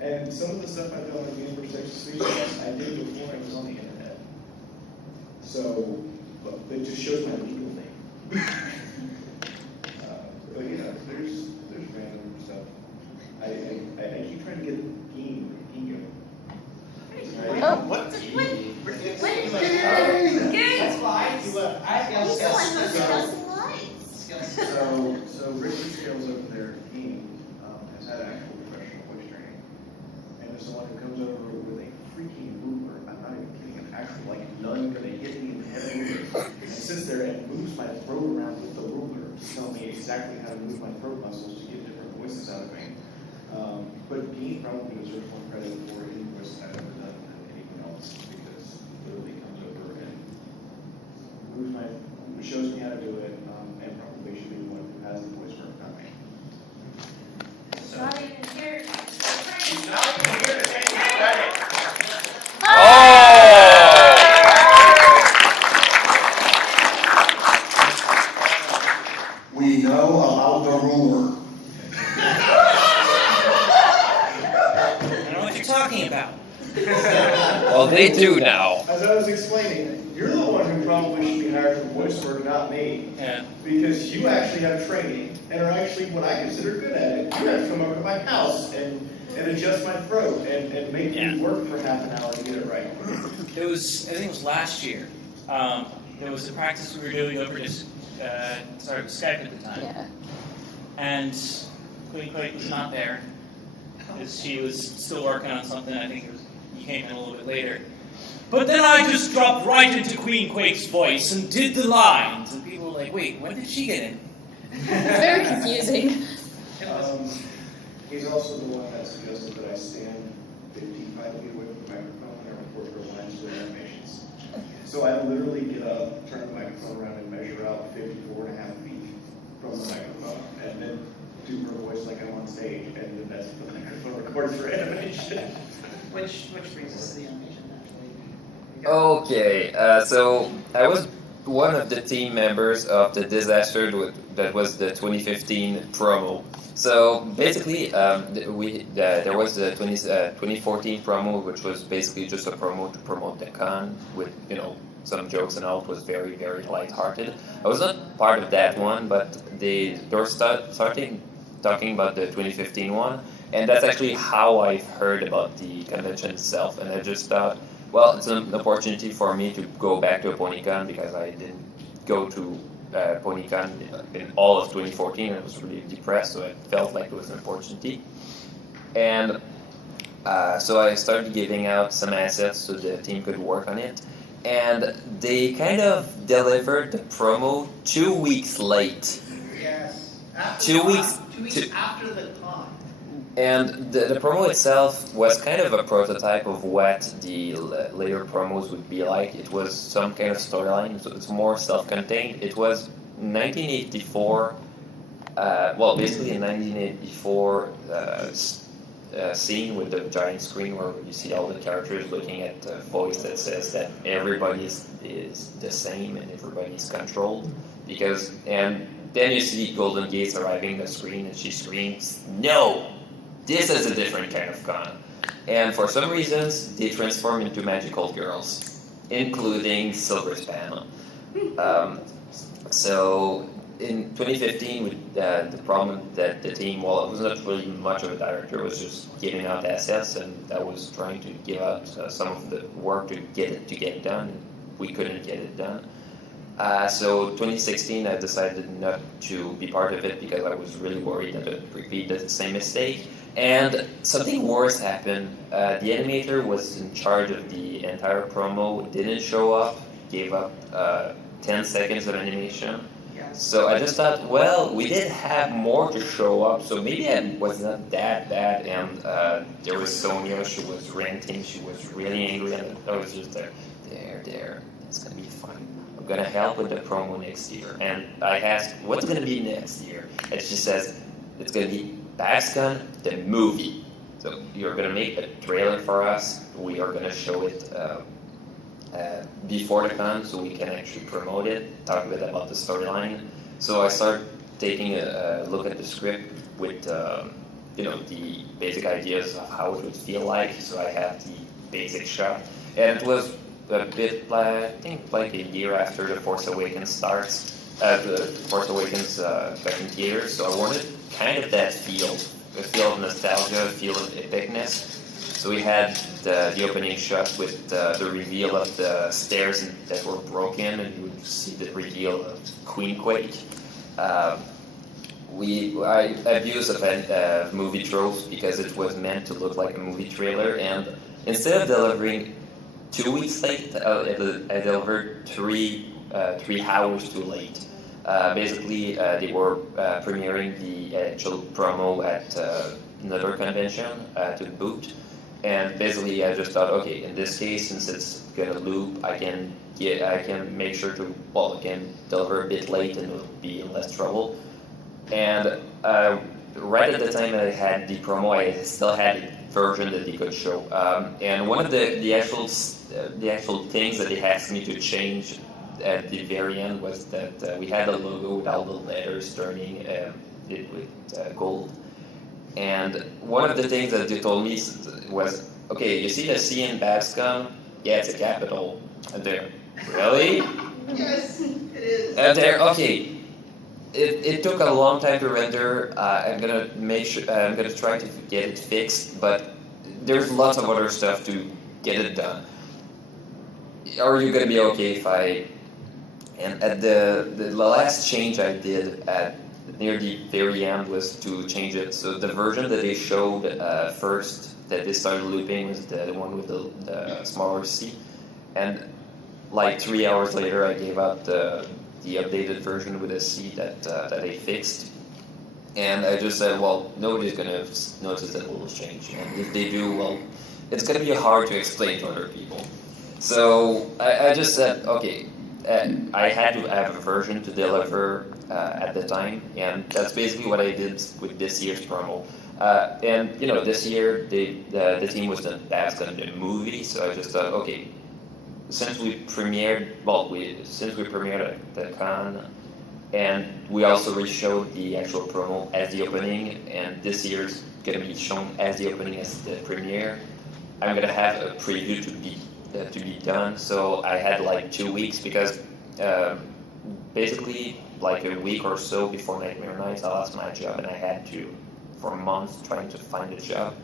And some of the stuff I've done on Universe Text-to-Speech, I did before I was on the internet. So, it just shows my legal name. But yeah, there's random stuff. I keep trying to get ego. What? That's why I So Richard Scales over there, he has had actual professional voice training. And there's someone who comes over with a freaking ruler. I'm not even kidding, an actual like nun gonna hit me in the head and sits there and moves my throat around with the ruler to tell me exactly how to move my throat muscles to get different voices out of me. But Dean probably deserves more credit for any voice I've ever done than anyone else, because literally comes over and shows me how to do it, and probably should be the one who has the voice work, not me. Not even here. Not even here to take credit. We know about the ruler. I don't know what you're talking about. Well, they do now. As I was explaining, you're the one who probably should be hired for voice work, not me. Yeah. Because you actually have training and are actually what I consider good at it. You have to come over to my house and adjust my throat and make me work for half an hour to get it right. It was, I think it was last year. There was a practice we were doing over this, Skype at the time. Yeah. And Queen Quake was not there, because she was still working on something. I think you came in a little bit later. But then I just dropped right into Queen Quake's voice and did the lines. And people were like, wait, when did she get in? It's very confusing. He's also the one that suggested that I stand 55 feet away from the microphone and record her lines with animations. So I literally get up, turn the microphone around, and measure out 54.5 feet from the microphone, and then do her voice like I'm on stage, and then that's what the microphone records for animation. Which brings us to the animation naturally. Okay, so I was one of the team members of the disaster that was the 2015 promo. So basically, there was the 2014 promo, which was basically just a promo to promote the con with some jokes and all. It was very, very lighthearted. I was not part of that one, but they were starting talking about the 2015 one, and that's actually how I heard about the convention itself. And I just thought, well, it's an opportunity for me to go back to a PonyCon, because I didn't go to PonyCon in all of 2014. I was really depressed, so I felt like it was an opportunity. And so I started giving out some assets so the team could work on it. And they kind of delivered the promo 2 weeks late. Yes. 2 weeks. 2 weeks after the con. And the promo itself was kind of a prototype of what the later promos would be like. It was some kind of storyline, so it's more self-contained. It was 1984, basically a 1984 scene with the giant screen where you see all the characters looking at a voice that says that everybody is the same and everybody is controlled. And then you see Golden Gates arriving on the screen and she screams, "No! This is a different kind of con." And for some reasons, they transform into magical girls, including Silver Span. So in 2015, the problem that the team, well, it was not really much of a director, it was just giving out assets, and that was trying to give out some of the work to get it done. We couldn't get it done. So 2016, I decided not to be part of it because I was really worried that I'd repeat the same mistake. And something worse happened. The animator was in charge of the entire promo, didn't show up, gave up 10 seconds of animation. So I just thought, well, we did have more to show up, so maybe it was not that bad. And there was Sonia, she was ranting, she was really angry, and I was just there, it's gonna be fun. I'm gonna help with the promo next year. And I asked, what's gonna be next year? And she says, it's gonna be BABSCon, the movie. So you're gonna make a trailer for us. We are gonna show it before the con, so we can actually promote it, talk a bit about the storyline. So I started taking a look at the script with the basic ideas of how it would feel like. So I had the basic shot, and it was a bit I think like a year after The Force Awakens starts. The Force Awakens back in theaters, so I wanted kind of that feel, a feel of nostalgia, a feel of epicness. So we had the opening shot with the reveal of the stairs that were broken, and you would see the reveal of Queen Quake. I've used movie tropes because it was meant to look like a movie trailer, and instead of delivering 2 weeks late, I delivered 3 hours too late. Basically, they were premiering the actual promo at another convention to boot. And basically, I just thought, okay, in this case, since it's gonna loop, I can make sure to, I can deliver a bit late and it'll be in less trouble. And right at the time I had the promo, I still had a version that they could show. And one of the actual things that they asked me to change at the very end was that we had a logo with all the letters turning with gold. And one of the things that they told me was, okay, you see the C in BABSCon? Yeah, it's a capital. And they're, really? Yes, it is. Okay. It took a long time to render. I'm gonna make sure. I'm gonna try to get it fixed, but there's lots of other stuff to get it done. Are you gonna be okay if I? And at the last change I did at near the very end was to change it. So the version that they showed first that they started looping was the one with the smaller C, and like 3 hours later I gave out the updated version with a C that they fixed. And I just said, well, nobody's gonna notice that little change, and if they do, well, it's gonna be hard to explain to other people. So I just said, okay, I had to have a version to deliver at the time, and that's basically what I did with this year's promo. And you know, this year the team was the BABSCon the movie, so I just thought, okay, since we premiered at the con, and we also re-showed the actual promo as the opening, and this year's gonna be shown as the opening as the premiere. I'm gonna have a preview to be done. So I had like 2 weeks because basically like a week or so before Nightmare Nights, I lost my job and I had to for months trying to find a job.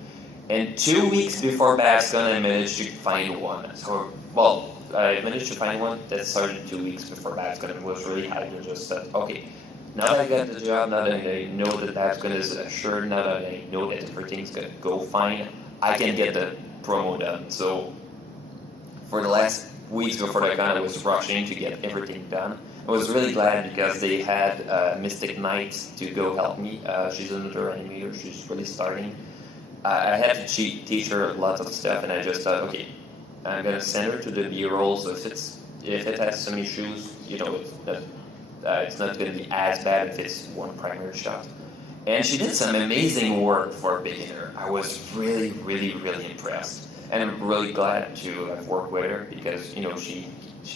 And 2 weeks before BABSCon, I managed to find one. So well, I managed to find one that started 2 weeks before BABSCon and was really happy to just said, okay, now that I got the job, now that I know that BABSCon is assured, now that I know that everything's gonna go fine, I can get the promo done. So for the last weeks before the con, I was rushing to get everything done. I was really glad because they had Mystic Knight to go help me. She's another animator, she's really starting. I had to teach her lots of stuff, and I just thought, okay, I'm gonna send her to the B-roll, so if it has some issues, you know, it's not gonna be as bad if it's one primary shot. And she did some amazing work for a beginner. I was really, really, really impressed. And I'm really glad to have worked with her because, you know, she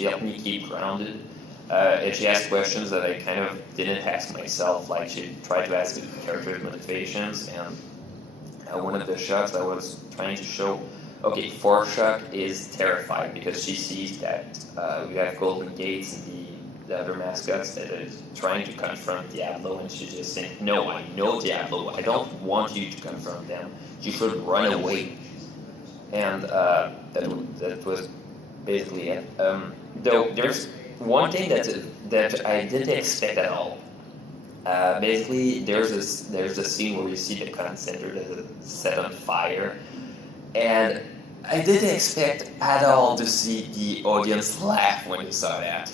helped me keep grounded. And she asked questions that I kind of didn't ask myself, like she tried to ask the character's motivations, and one of the shots I was trying to show, okay, Forshock is terrified because she sees that we have Golden Gates and the other mascots that is trying to confront Diablo, and she's just saying, no, I know Diablo, I don't want you to confront them, you should run away. And that was basically it. Though there's one thing that I didn't expect at all. Basically, there's a scene where you see the con center that is set on fire, and I didn't expect at all to see the audience laugh when they saw that,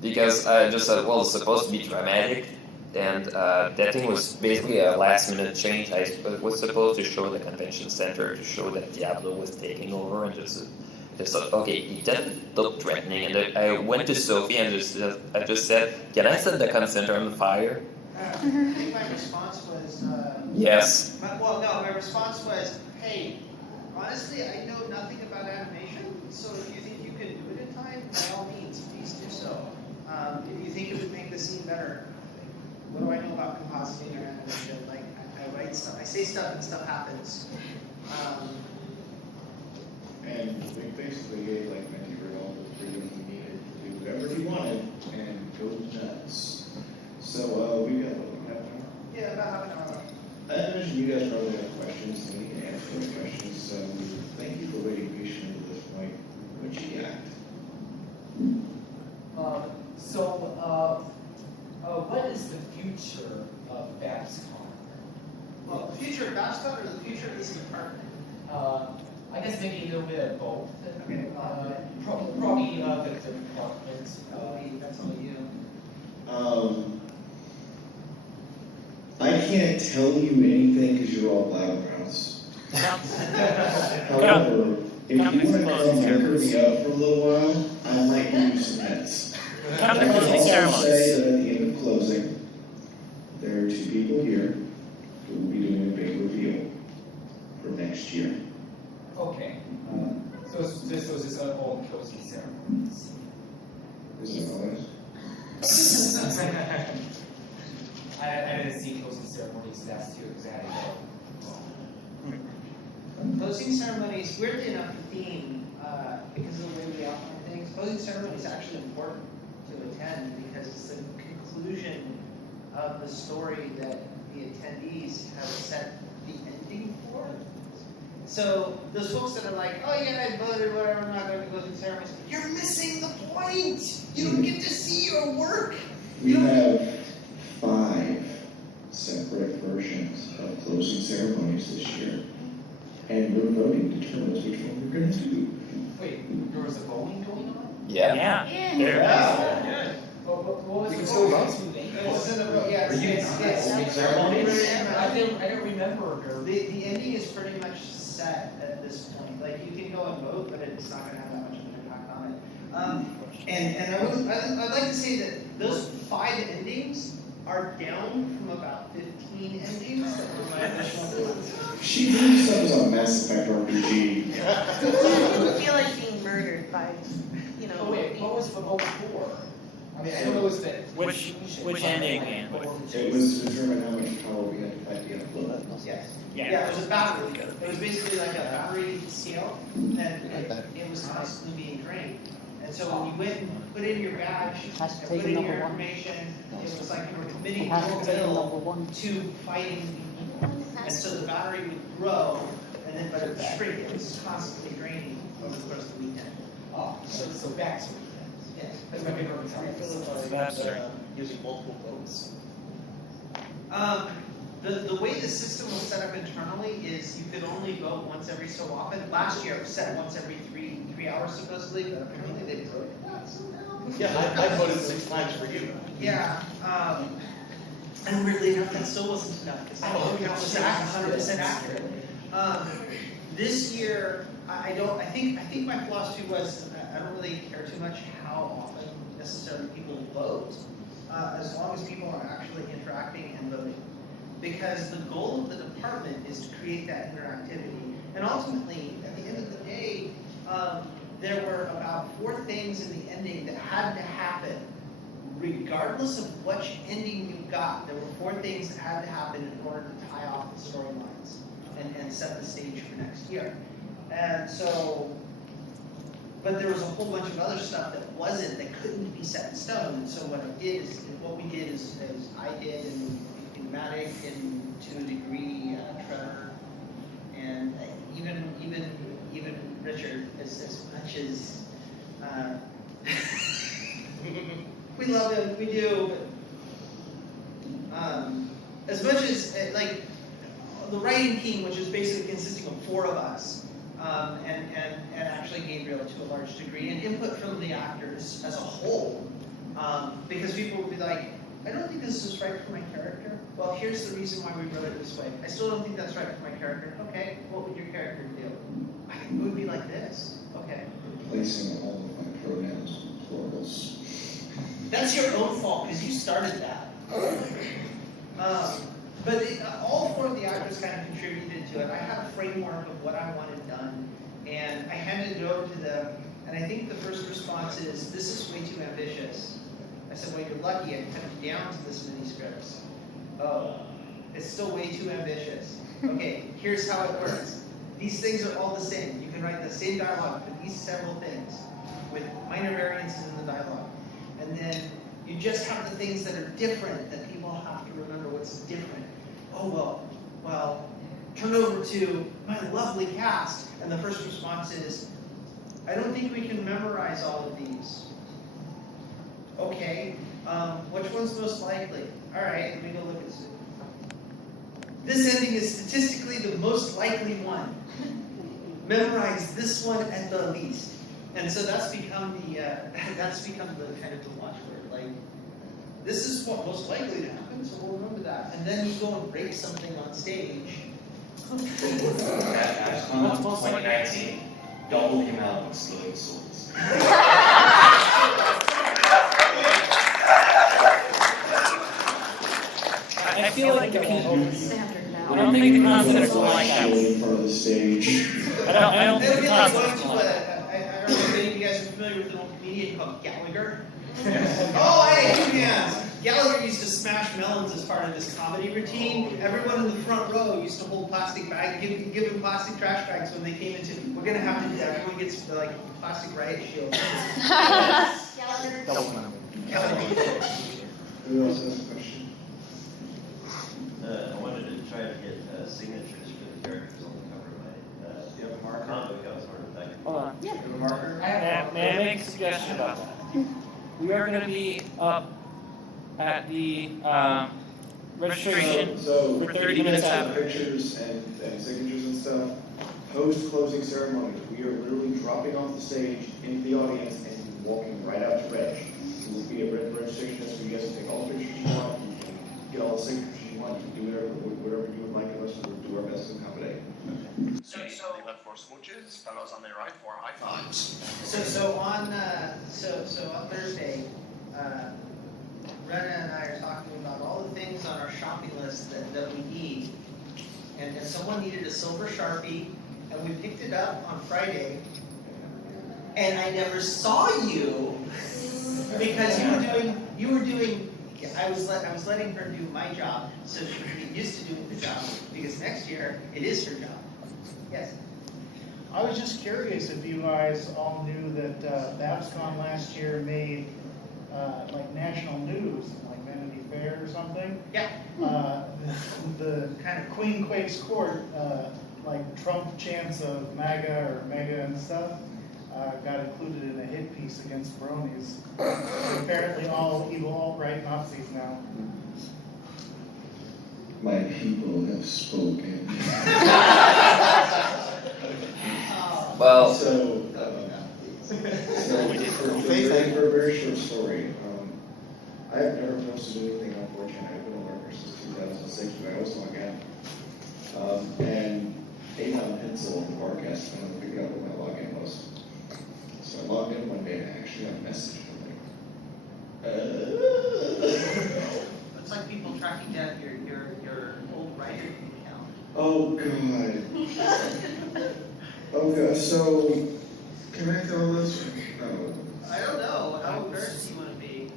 because I just thought, well, it's supposed to be dramatic, and that thing was basically a last-minute change. I was supposed to show the convention center to show that Diablo was taking over, and just thought, okay, it doesn't look threatening. And I went to Sophie and I just said, can I set the con center on fire? I think my response was... yes. My response was, hey, honestly, I know nothing about animation, so if you think you can do it in time, by all means, please do so. If you think it would make the scene better, what do I know about compositing or animation? Like, I write stuff, I say stuff and stuff happens. And we basically gave like Matthew all the freedom he needed to do whatever he wanted and go nuts. So we got half an hour. Yeah, about half an hour. I imagine you guys probably have questions and we can answer those questions. So thank you for waiting patiently to this point. What you got? What is the future of BABSCon? Well, the future of BABSCon or the future of this department? I guess maybe a little bit of both. Okay. Probably the department. That's all you. I can't tell you anything because you're all battlegrounds. However, if you want to come anchor me up for a little while, I might give you some hints. I can also say that at the end of closing, there are 2 people here who will be doing a big reveal for next year. Okay. So this was just all closing ceremonies. Is it always? I didn't see closing ceremonies last year exactly. Closing ceremonies, weirdly enough, the theme, because of the way we outline things, closing ceremony is actually important. to attend because it's the conclusion of the story that the attendees have set the ending for. So those folks that are like, oh yeah, I voted, whatever, I'm not going to go through the ceremonies, you're missing the point. You don't get to see your work. We have 5 separate versions of closing ceremonies this year, and we're voting to determine which one we're going to do. Wait, there was a voting going on? Yeah. Yeah. What was You the can still vote? vote. Yeah, I don't remember. The ending is pretty much set at this point. Like, you can go and vote, but it's not gonna have that much of an impact on it. And I'd like to say that those 5 endings are down from about 15 endings that were my initial. She really stuff is on Mass Effect RPG. I feel like being murdered by, you know. Oh wait, what was the vote for? I mean, I know it was that. Which ending, Ian? It was to determine how much power we had to fight the upload. Yes. Yeah. Yeah, it was a battery. It was basically like a battery scale, and it was constantly being drained. And so when you went and put in your badge, and put in your information, it was like you were committing your will to fighting people. And so the battery would grow, and then but it would shrink. It was constantly draining over the course of the weekend. Oh, so that's what Yes. that's my favorite time. Using multiple votes. The way the system was set up internally is you could only vote once every so often. Last year it was set once every three hours supposedly, but apparently they didn't vote. Yeah, I voted 6 times for you. Yeah, and weirdly enough, that still wasn't enough, because that vote count was 100% accurate. This year, I think my philosophy was, I don't really care too much how often necessarily people vote, as long as people are actually interacting and voting. Because the goal of the department is to create that interactivity. And ultimately, at the end of the day, there were about 4 things in the ending that had to happen. Regardless of which ending you got, there were 4 things that had to happen in order to tie off the storylines and set the stage for next year. And so, but there was a whole bunch of other stuff that couldn't be set in stone. And so what we did is I did, and Matic, and to a degree, Trevor, and even Richard, as much as we love him, we do, but as much as like the writing team, which is basically consisting of 4 of us, and actually Gabriel to a large degree, and input from the actors as a whole, because people would be like, I don't think this is right for my character. Well, here's the reason why we wrote it this way. I still don't think that's right for my character. Okay, what would your character do? I think it would be like this. Okay. Replacing all of my pronouns with plurals. That's your own fault, because you started that. But all 4 of the actors kind of contributed to it. I had a framework of what I wanted done, and I handed it over to them, and I think the first response is, this is way too ambitious. I said, well, you're lucky, I cut you down to this many scripts. Oh, it's still way too ambitious. Okay, here's how it works. These things are all the same. You can write the same dialogue for these several things with minor variances in the dialogue. And then you just have the things that are different that people have to remember what's different. Oh, well, turn over to my lovely cast. And the first response is, I don't think we can memorize all of these. Okay, which one's most likely? All right, let me go look at this. This ending is statistically the most likely one. Memorize this one at the least. And so that's become the kind of the watchword. Like, this is what most likely to happen, so we'll remember that. And then you go and break something on stage. At BABSCon 2019, double came out of Exploding Souls. I feel like if you, Standard now. I don't think the concepts are like that. In front of the stage. I don't think It'll the be like concepts going are to like that. I don't know if any of you guys are familiar with an old comedian called Gallagher. Oh, hey, 2 hands. Gallagher used to smash melons as part of his comedy routine. Everyone in the front row used to hold plastic bags, give them plastic trash bags when they came into. We're gonna have to do that. Everyone gets like plastic riot shields. Who else has a question? I wanted to try to get signatures for the characters on the cover of my, do you have a marker? Comic book I was wondering if I could. Hold on. Do you have a marker? May I make a suggestion about that? We are going to be up at the registration So for 30 minutes after. Pictures and signatures and stuff. Post closing ceremony, we are literally dropping off the stage into the audience and walking right out to reg. It will be a registration desk where you guys can take all the pictures you want, you can get all the signatures you want, you can do whatever you would like of us, we'll do our best to accommodate. So they went for smooches, fellows on their right for high fives. So on Thursday, Brenna and I are talking about all the things on our shopping list that we need. And someone needed a silver Sharpie, and we picked it up on Friday. And I never saw you because you were doing. I was letting her do my job so she could get used to doing the job, because next year it is her job. Yes. I was just curious if you guys all knew that BABSCon last year made like national news, like Vanity Fair or something. Yeah. The kind of Queen Quakes Court, like Trump chants of MAGA or MEGA and stuff, got included in a hit piece against bronies. Apparently all evil alt-right Nazis now. My people have spoken. Well, So for a very short story, I've never posted anything on 4chan. I've been a lurker since 2006, but I always log in. And Avon Pencil on the Barcast finally figured out what my login was. So I logged in one day and I actually got a message from It's like people tracking down your old writer account. Oh God. Oh God. So can I tell this? No. I don't know. How embarrassed do you want to be?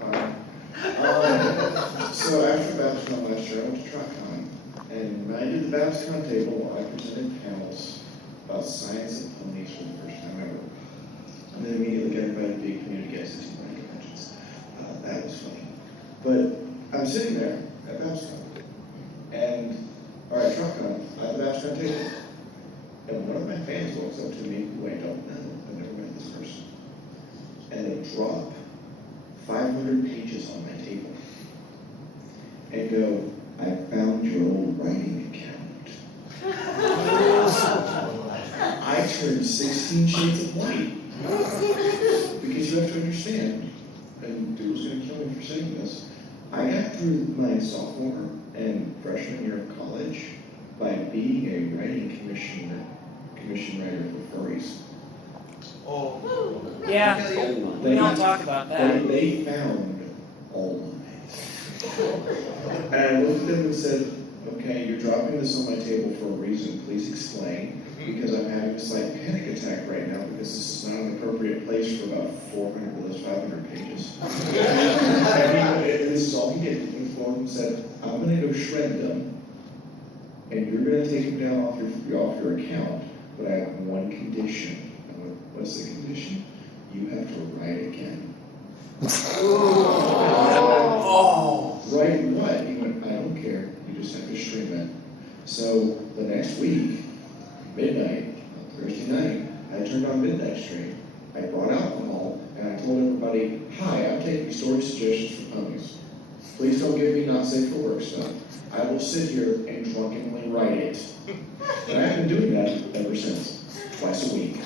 Fine. So after BABSCon last year, I went to TROTCon, and when I did the BABSCon table, I presented panels about science and ponies for the first time ever. And then immediately got invited to be a community guest at 2 conventions. That was funny. But I'm sitting there at BABSCon, and all right, TROTCon, at the BABSCon table, and one of my fans walks up to me who I don't know. I've never met this person. And they drop 500 pages on my table and go, I found your old writing account. I turned 16 shades of white. Because you have to understand, and dude was going to kill me for saying this, I got through my sophomore and freshman year of college by being a writing commission writer for furries. Oh. Yeah, we don't talk about that. They found all of it. And I looked at them and said, okay, you're dropping this on my table for a reason, please explain. Because I'm having a slight panic attack right now because this is not an appropriate place for about 400 of those 500 pages. And this is all he did. He came and said, I'm going to go shred them, and you're going to take them down off your account, but I have one condition. What's the condition? You have to write again. Oh. Write what? He went, I don't care. You just have to stream it. So the next week, midnight, Thursday night, I turned on Midnight Stream. I brought alcohol, and I told everybody, hi, I'm taking story suggestions for ponies. Please don't give me not safe for work stuff. I will sit here and drunkenly write it. And I've been doing that ever since, twice a week.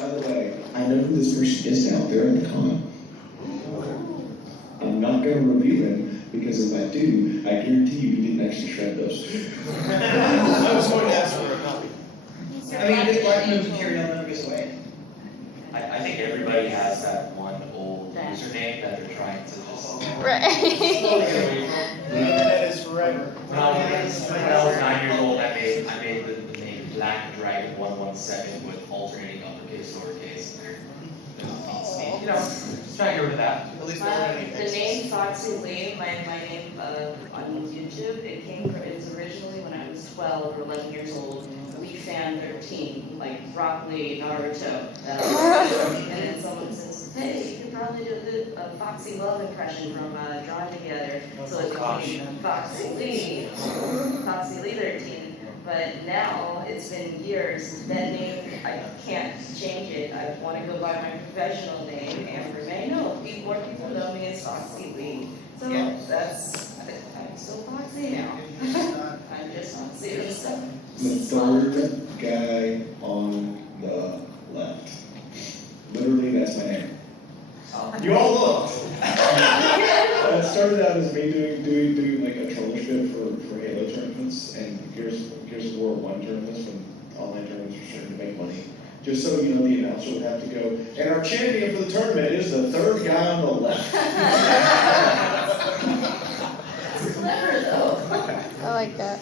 By the way, I know who this person is out there in the con. I'm not going to reveal him, because if I do, I guarantee you he didn't actually shred those. I was going to ask for a copy. I mean, the platinum material never goes away. I think everybody has that one old username that they're trying to just. Right. The internet is forever. When I was 9 years old, I made the name Black Dragon 117 with alternating uppercase, lowercase, and you know, just try to get rid of that. The name Foxy Lee, my name on YouTube, it's originally when I was 12 or 11 years old. Lee Fan 13, like Rock Lee, Naruto. And then someone says, hey, you could probably do a Foxy Love impression from Drawn Together. So it became Foxy Lee 13. But now, it's been years, that name, I can't change it. I want to go by my professional name, and remain. No, more people know me as Foxy Lee. So I'm still Foxy now. I'm just Foxy and stuff. The third guy on the left. Literally, that's my name. You all looked. It started out as me doing like a troubleshoot for Halo tournaments and Gears of War 1 tournaments when online tournaments were starting to make money. Just so you know, the announcer would have to go, and our champion for the tournament is the third guy on the left. Clever though. I like that.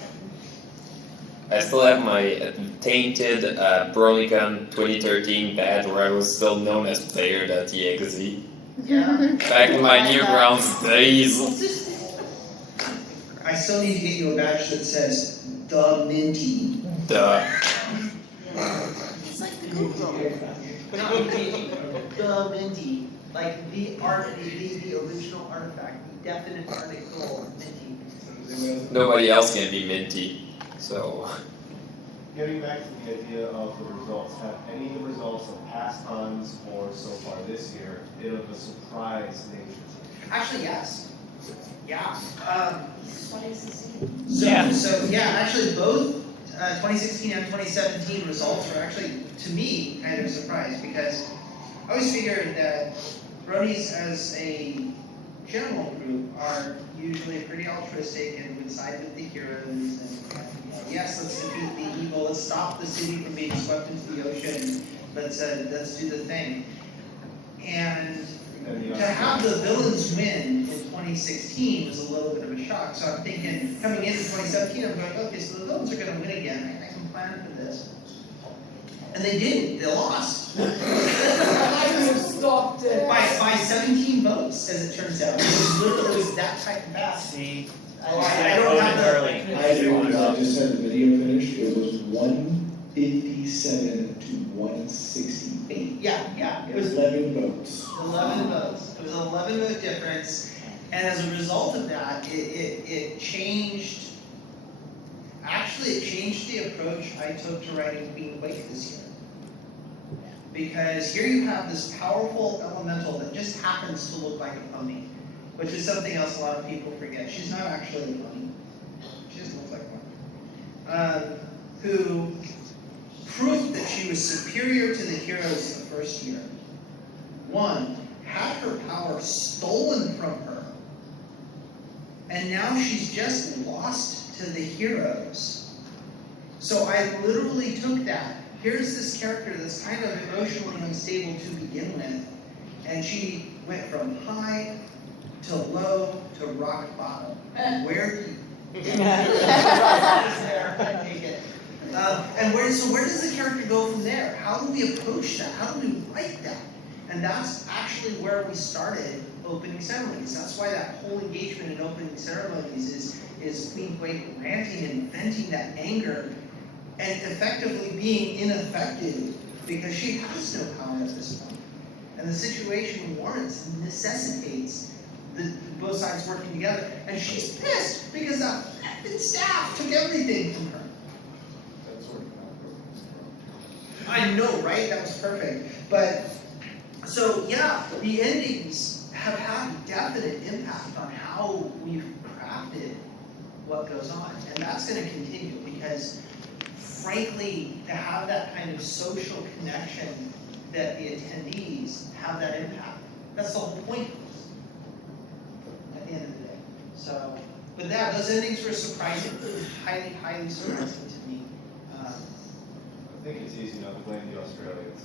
I still have my tainted BronyCon 2013 badge where I was still known as player.exe. Yeah. Back in my Newgrounds days. I still need to get you a badge that says the Minty. Duh. It's like the Google. Not Minty, the Minty. Like the original artifact, the definite article of Minty. Nobody else can be minty, so. Getting back to the idea of the results, have any of the results of past cons or so far this year been of a surprise nature? Actually, yes. Yeah. Yeah. Actually both 2016 and 2017 results were actually, to me, kind of a surprise because I always figured that Bronies as a general group are usually pretty altruistic and would side with the heroes and yes, let's defeat the evil, let's stop the city from being swept into the ocean, let's do the thing. And to have the villains win in 2016 was a little bit of a shock. So I'm thinking, coming into 2017, I'm going, okay, so the villains are going to win again. I can plan for this. And they didn't. They lost. I could have stopped it. By 17 votes, as it turns out. It was literally that type of battle. See, I don't have the early. I do, because I just had the video finished. It was 157 to 168. Yeah. It was 11 votes. 11 votes. It was an 11 vote difference. And as a result of that, it changed. Actually, it changed the approach I took to writing Queen Quake this year. Because here you have this powerful elemental that just happens to look like a pony, which is something else a lot of people forget. She's not actually a pony. She just looks like one. Who proved that she was superior to the heroes the first year. One, had her power stolen from her, and now she's just lost to the heroes. So I literally took that. Here's this character that's kind of emotionally unstable to begin with, and she went from high to low to rock bottom. Where do you there, I take it. And where does the character go from there? How do we approach that? How do we write that? And that's actually where we started opening ceremonies. That's why that whole engagement in opening ceremonies is Queen Quake ranting and venting that anger and effectively being ineffective because she has no power at this point. And the situation warrants, necessitates both sides working together. And she's pissed because that effing staff took everything from her. I know, right? That was perfect. But, so yeah, the endings have had a definite impact on how we've crafted what goes on. And that's going to continue because, frankly, to have that kind of social connection that the attendees have that impact, that's the whole point at the end of the day. So, but yeah, those endings were surprising, highly, highly surprising to me. I think it's easy enough to blame the Australians.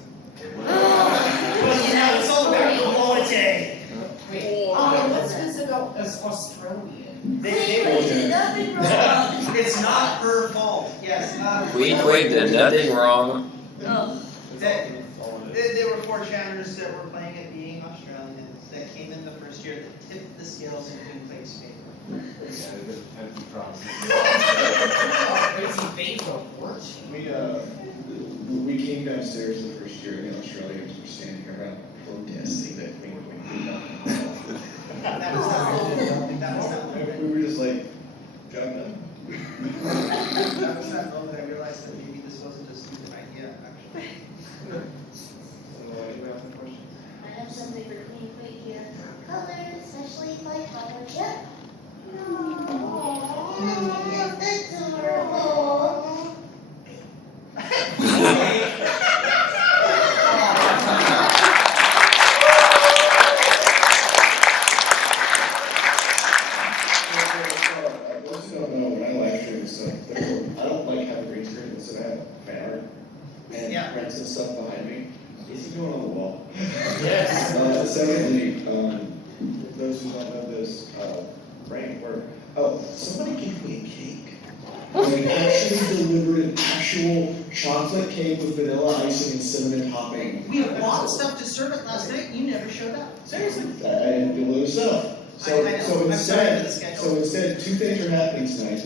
Well, you know, it's all about quality. What's this about as Australian? They did nothing wrong. It's not her fault. Yes. Queen Quake did nothing wrong. Oh. There were 4 channers that were playing it being Australian that came in the first year that tipped the scales in Queen Quake's favor. empty promises. Crazy things don't work. We came downstairs the first year, and the Australians were standing around protesting that Queen did not. That was that moment. We were just like, job done. That was that moment I realized that maybe this wasn't a stupid idea, actually. Anybody have any questions? I have something for Queen Quick here. Colored, especially my color chip. That's adorable. Most don't know when I live stream and stuff, I don't like having green screen, so I have fan art and prints and stuff behind me. Is he going on the wall? Yes. Secondly, those who don't know this, Frank, somebody gave me a cake. Like actually delivered an actual chocolate cake with vanilla icing and cinnamon topping. We had bought stuff to serve it last night, and you never showed up. Seriously. I didn't do it stuff. So instead, two things are happening tonight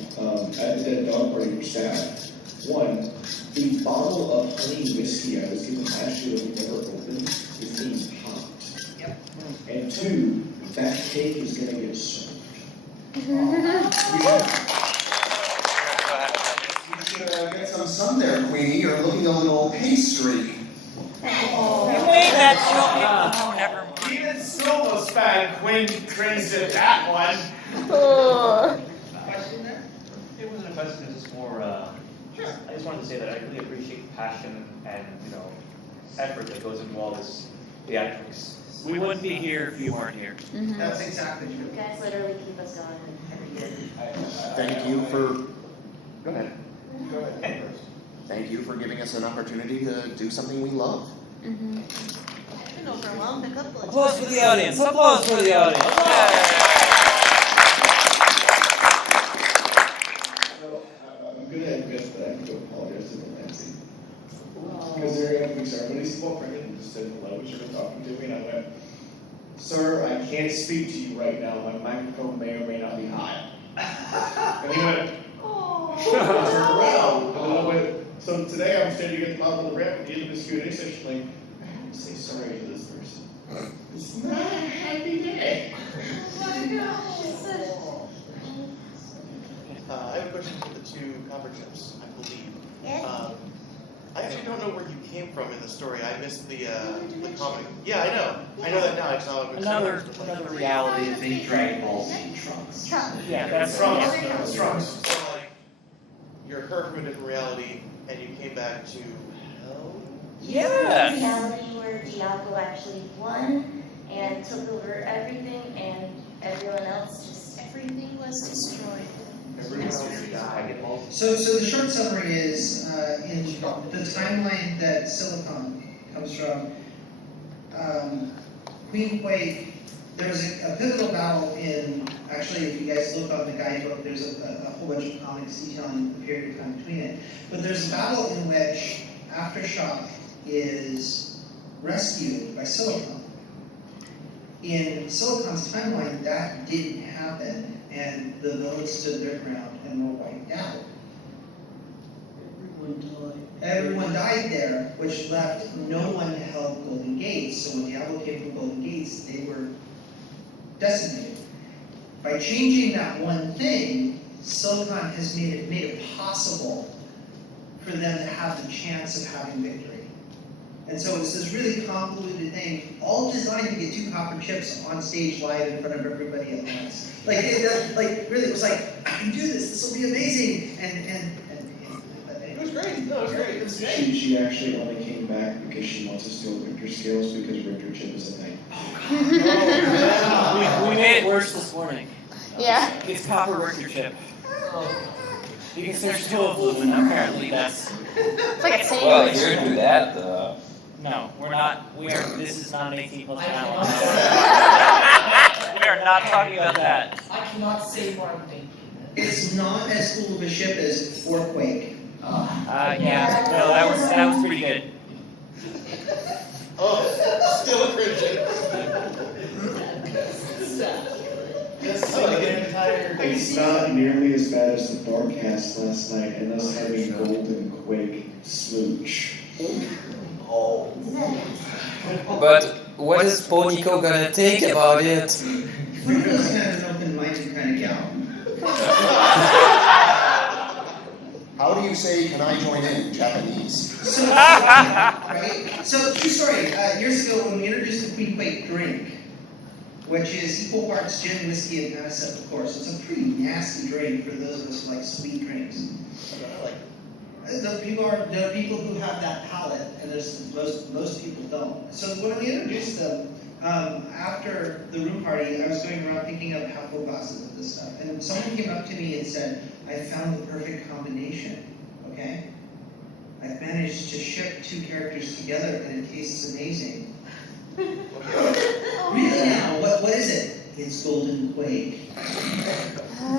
at the Dead Dog Party for staff. One, the bottle of honey whiskey I was given last year that we never opened is being popped. Yep. And two, that cake is going to get served. You should get some sun there, Queenie. You're looking a little pastry. You made that joke. Oh, never mind. Even Silva's fan Quinn cringed at that one. Question there? It wasn't a question, it was more, I just wanted to say that I really appreciate the passion and, effort that goes into all this theatrics. We wouldn't be here if you weren't here. That's exactly true. You guys literally keep us going every year. Thank you for. Go ahead. Go ahead first. Thank you for giving us an opportunity to do something we love. I've been overwhelmed a couple of Applause times. for the audience. Applause for the audience. So, I'm going to admit that I have to apologize to Nancy. Because they're going to be ceremonies walked right in and just said hello, she was talking to me, and I went, "Sir, I can't speak to you right now. My microphone may or may not be hot." And he went, I turned around, and I went, so today I'm standing at the bottom of the ramp at the end of this Q&A session, like, I have to say sorry to this person. It's not a happy day. Oh my gosh. I have a question for the two copper chips, I believe. Yeah. I actually don't know where you came from in the story. I missed the comic. Yeah, I know. I know that now. I saw it. Another reality is in Dragon Ball Z Trunks. Yeah, that's Trunks. So like, you're her from a different reality, and you came back to hell. Yes. Reality where Diablo actually won and took over everything, and everyone else just Everything was destroyed. So the short summary is, in the timeline that Silicon comes from, Queen Quake, there was a pivotal battle in, actually if you guys look up the guidebook, there's a whole bunch of comics detailing the period of time between it. But there's a battle in which Aftershock is rescued by Silicon. In Silicon's timeline, that didn't happen, and the village stood their ground and were wiped out. Everyone died there, which left no one to help Golden Gates. So when Diablo came from Golden Gates, they were decimated. By changing that one thing, Silicon has made it possible for them to have the chance of having victory. And so it's this really convoluted thing, all designed to get two copper chips on stage live in front of everybody at once. Really, it was like, I can do this. This will be amazing. And It was great. No, it was great. It was great. She actually only came back because she wants to steal Richter scales because Richter chip is a thing. We made it worse this morning. Yeah. It's copper Richter chip. Because there's two of them, and apparently that's. It's like a sandwich. Well, you do that. No, we're not. This is not an 18 plus challenge. We are not talking about that. I cannot say what I'm thinking. it's not as cool of a ship as Forquake. Yeah. No, that was pretty good. Oh, still a cringe. Just sing an entire It's not nearly as bad as the broadcast last night and us having Golden Quake smooch. Oh. But what is Ponico gonna think about it? Ponico's kind of an open-minded kind of gal. How do you say, can I join in Japanese? So, right? So, true story. Years ago, when we introduced the Queen Quake drink, which is equal parts gin, whiskey, and anisette, of course. It's a pretty nasty drink for those of us who like sweet drinks. There are people who have that palate, and most people don't. So when we introduced them, after the room party, I was going around picking up half full glasses of this stuff, and someone came up to me and said, "I found the perfect combination." Okay, I've managed to ship two characters together, and it tastes amazing. Really now? What is it? It's Golden Quake.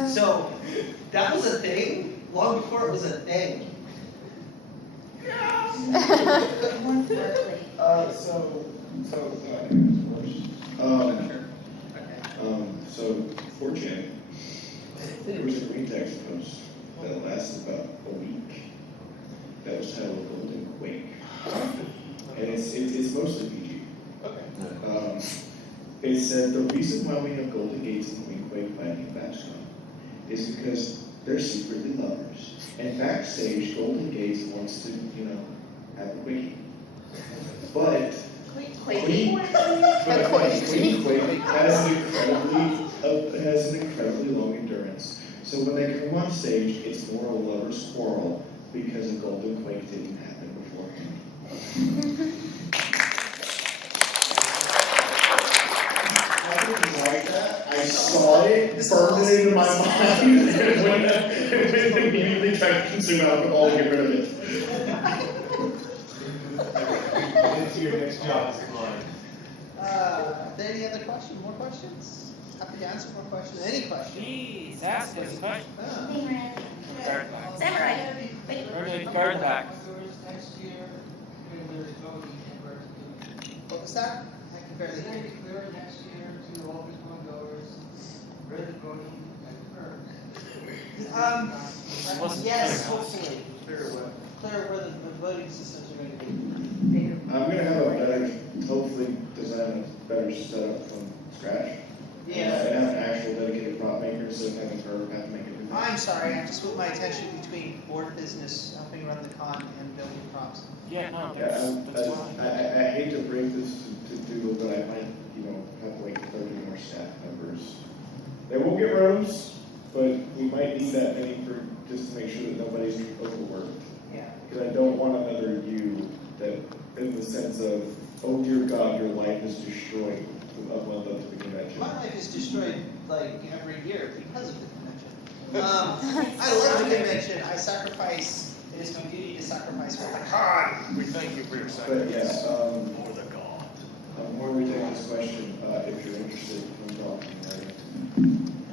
So that was a thing long before it was a thing. So 4chan, there was a green text post that lasted about a week that was titled Golden Quake. And it's mostly PG. It said the reason why we have Golden Gates and Queen Quake fighting at BABSCon is because they're secretly lovers. And backstage, Golden Gates wants to, have a quickie. But Queen Quake has an incredibly long endurance. So when they come on stage, it's more a lover's quarrel because a Golden Quake didn't happen beforehand. Like that. I saw it, burned it into my mind, and went immediately tried to consume alcohol to get rid of it. Into your next job. Any other questions? More questions? Happy to answer more questions. Any questions? Please, ask us a question. Samurai. Wait. Guard back. What was that? I can barely hear you. Clear next year to all these one goers. Ready voting Yes, hopefully. Clear where the voting systems are going to be. I'm going to have a better, hopefully design a better setup from scratch. Yeah. And have an actual dedicated prop maker instead of having her have to make everything. I'm sorry, I have to split my attention between board business, helping run the con, and building props. Yeah, no, that's fine. I hate to break this to Dougal, but I might, have like 30 more staff members. They won't get rooms, but we might need that many just to make sure that nobody's overworked. Yeah. Because I don't want another you that, in the sense of, oh dear God, your life is destroyed a month up to the convention. My life is destroyed like every year because of the convention. I love the convention. I sacrifice. It is my duty to sacrifice for the con. We thank you for your But sacrifice. yes, For the God. before we take this question, if you're interested in talking, right?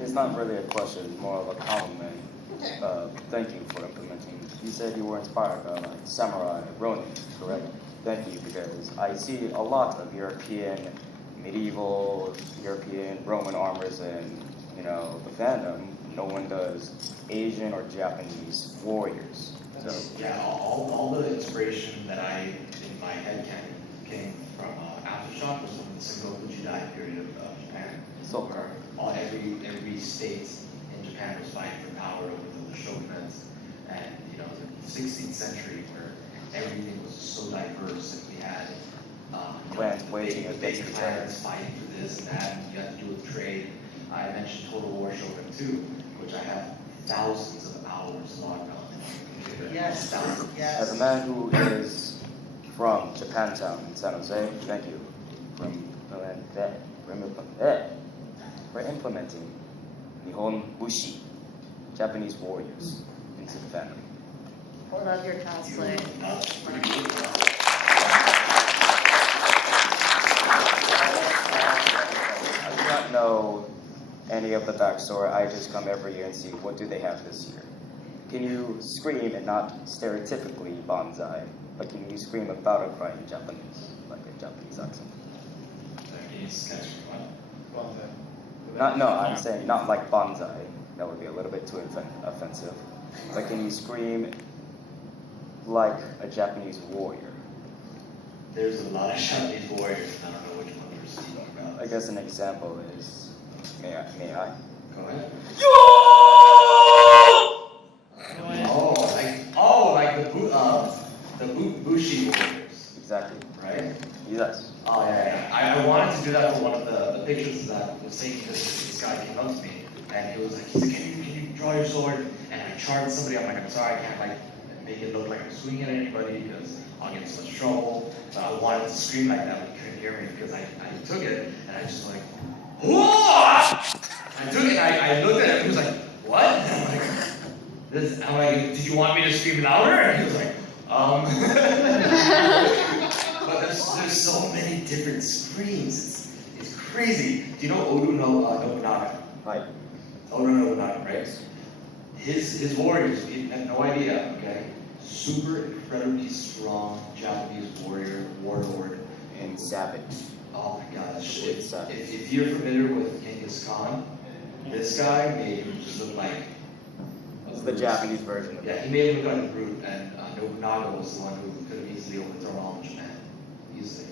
It's not really a question, it's more of a compliment. Thank you for implementing. You said you were inspired by like Samurai Ronin, correct? Thank you, because I see a lot of medieval European Roman armors in, the fandom. No one does Asian or Japanese warriors. So Yeah, all the inspiration that I, in my head came from Aftershock, was from the Sengoku Jidai period of Japan. So where every state in Japan was fighting for power over the shogunates, and the 16th century where everything was so diverse, and we had clans waging big against clans fighting for this and that, and you had to do with trade. I mentioned Total War Shogun 2, which I have thousands of hours logged on. Yes. Thousands. Yes. as a man who is from Japantown in San Jose, thank you for implementing Nihon Bushi, Japanese warriors, into the family. I love your cosplay. I do not know any of the backstory. I just come every year and see what do they have this year. Can you scream and not stereotypically bonsai, but can you scream about a cry in Japanese, like a Japanese accent? Japanese sketch what? No, I'm saying not like bonsai. that would be a little bit too offensive. But can you scream like a Japanese warrior? There's a lot of Japanese warriors, and I don't know which one you're speaking about. I guess an example is, may I? Go ahead. The Bushi warriors. Exactly. Right? Yes. Oh yeah. I wanted to do that for one of the pictures that I was taking because this guy came up to me and he was like, can you draw your sword? And I charged somebody. I'm like, I'm sorry, I can't like make it look like I'm swinging at anybody because I'll get in so much trouble. But I wanted to scream like that, but he couldn't hear me because I took it and I just like, whoa! I took it and I looked at him. He was like, what? And I'm like, I'm like, did you want me to scream louder? And he was like, But there's so many different screams. It's crazy. Do you know Oda Nobunaga? Right. Oda Nobunaga, right? His warriors, you have no idea, okay? Super incredibly strong Japanese warlord. And savage. Oh my gosh. If you're familiar with Genghis Khan, this guy made him just look like It's the Japanese version of he made him look like a brute, and Nobunaga was the one who could have easily overthrown all of Japan. Easily.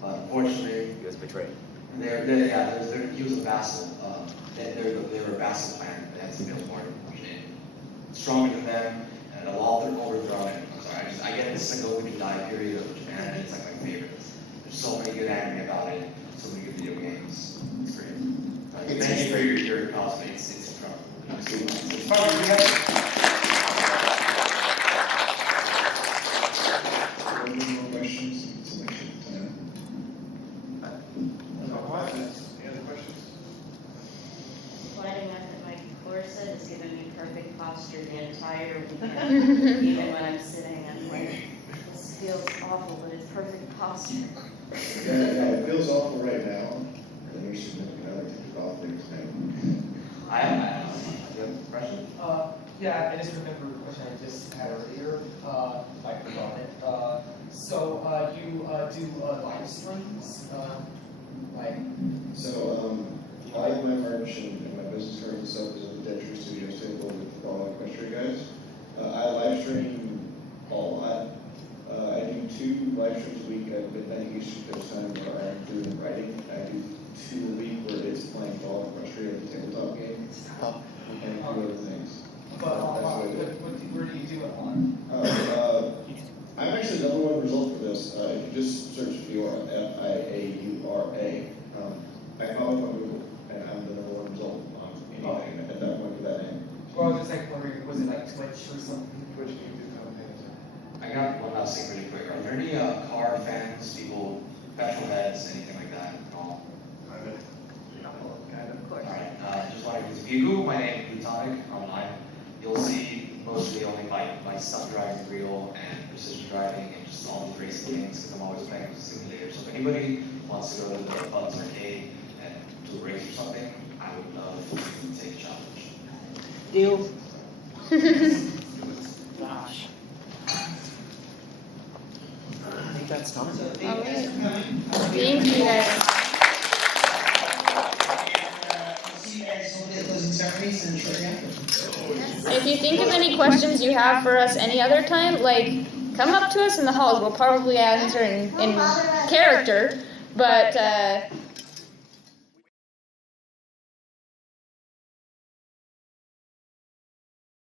But unfortunately, he was betrayed. He was a vassal. They were a vassal clan. They had some more stronger than them, and they'll all overthrown it. I'm sorry, I get this like a die period of Japan, and it's like my favorite. There's so many good anime about it, so many good video games. It's great. Thank you for your cosplay. It's incredible. It's fun. Any more questions? Selection time. No questions? Any other questions? Finding out that my corset has given me perfect posture the entire weekend. Even when I'm sitting, I'm like, this feels awful, but it's perfect posture. Yeah, it feels awful right now. And your significant other takes it off next time. I have a question. Yeah, I just remember a question I just had earlier. I forgot it. So you do live streams, like. So, I my merch and my business card and stuff is at the Theatrics Studios table with the Ball Equestria guys. I live stream a lot. I do 2 live streams a week at midnight Eastern Coast time where I'm doing writing. I do 2 a week where it's playing Ball Equestria at the tabletop game. And a few other things. But where do you do it on? I'm actually the number 1 result for this. If you just search Fiora, F-I-A-U-R-A, I found it on Google, and I'm the number 1 result on anything at that point with that name. Well, I was just like wondering, was it like Twitch or something? Twitch, do you do campaigns? I got one last thing really quick. Are there any car fans, people, petrol heads, anything like that at all? Kind of. Of course. Alright, just wanted to, if you Google my name, Plutonic, online, you'll see mostly only my stunt driving reel and precision driving and just all these racing games because I'm always playing with simulators. So if anybody wants to go to the Bugs Arcade and do a race or something, I would love to take a challenge. Deal. Gosh. I think that's done. Thank you guys. See you guys hopefully at closing ceremonies and shortly after. If you think of any questions you have for us any other time, like, come up to us in the halls. We'll probably answer in character, but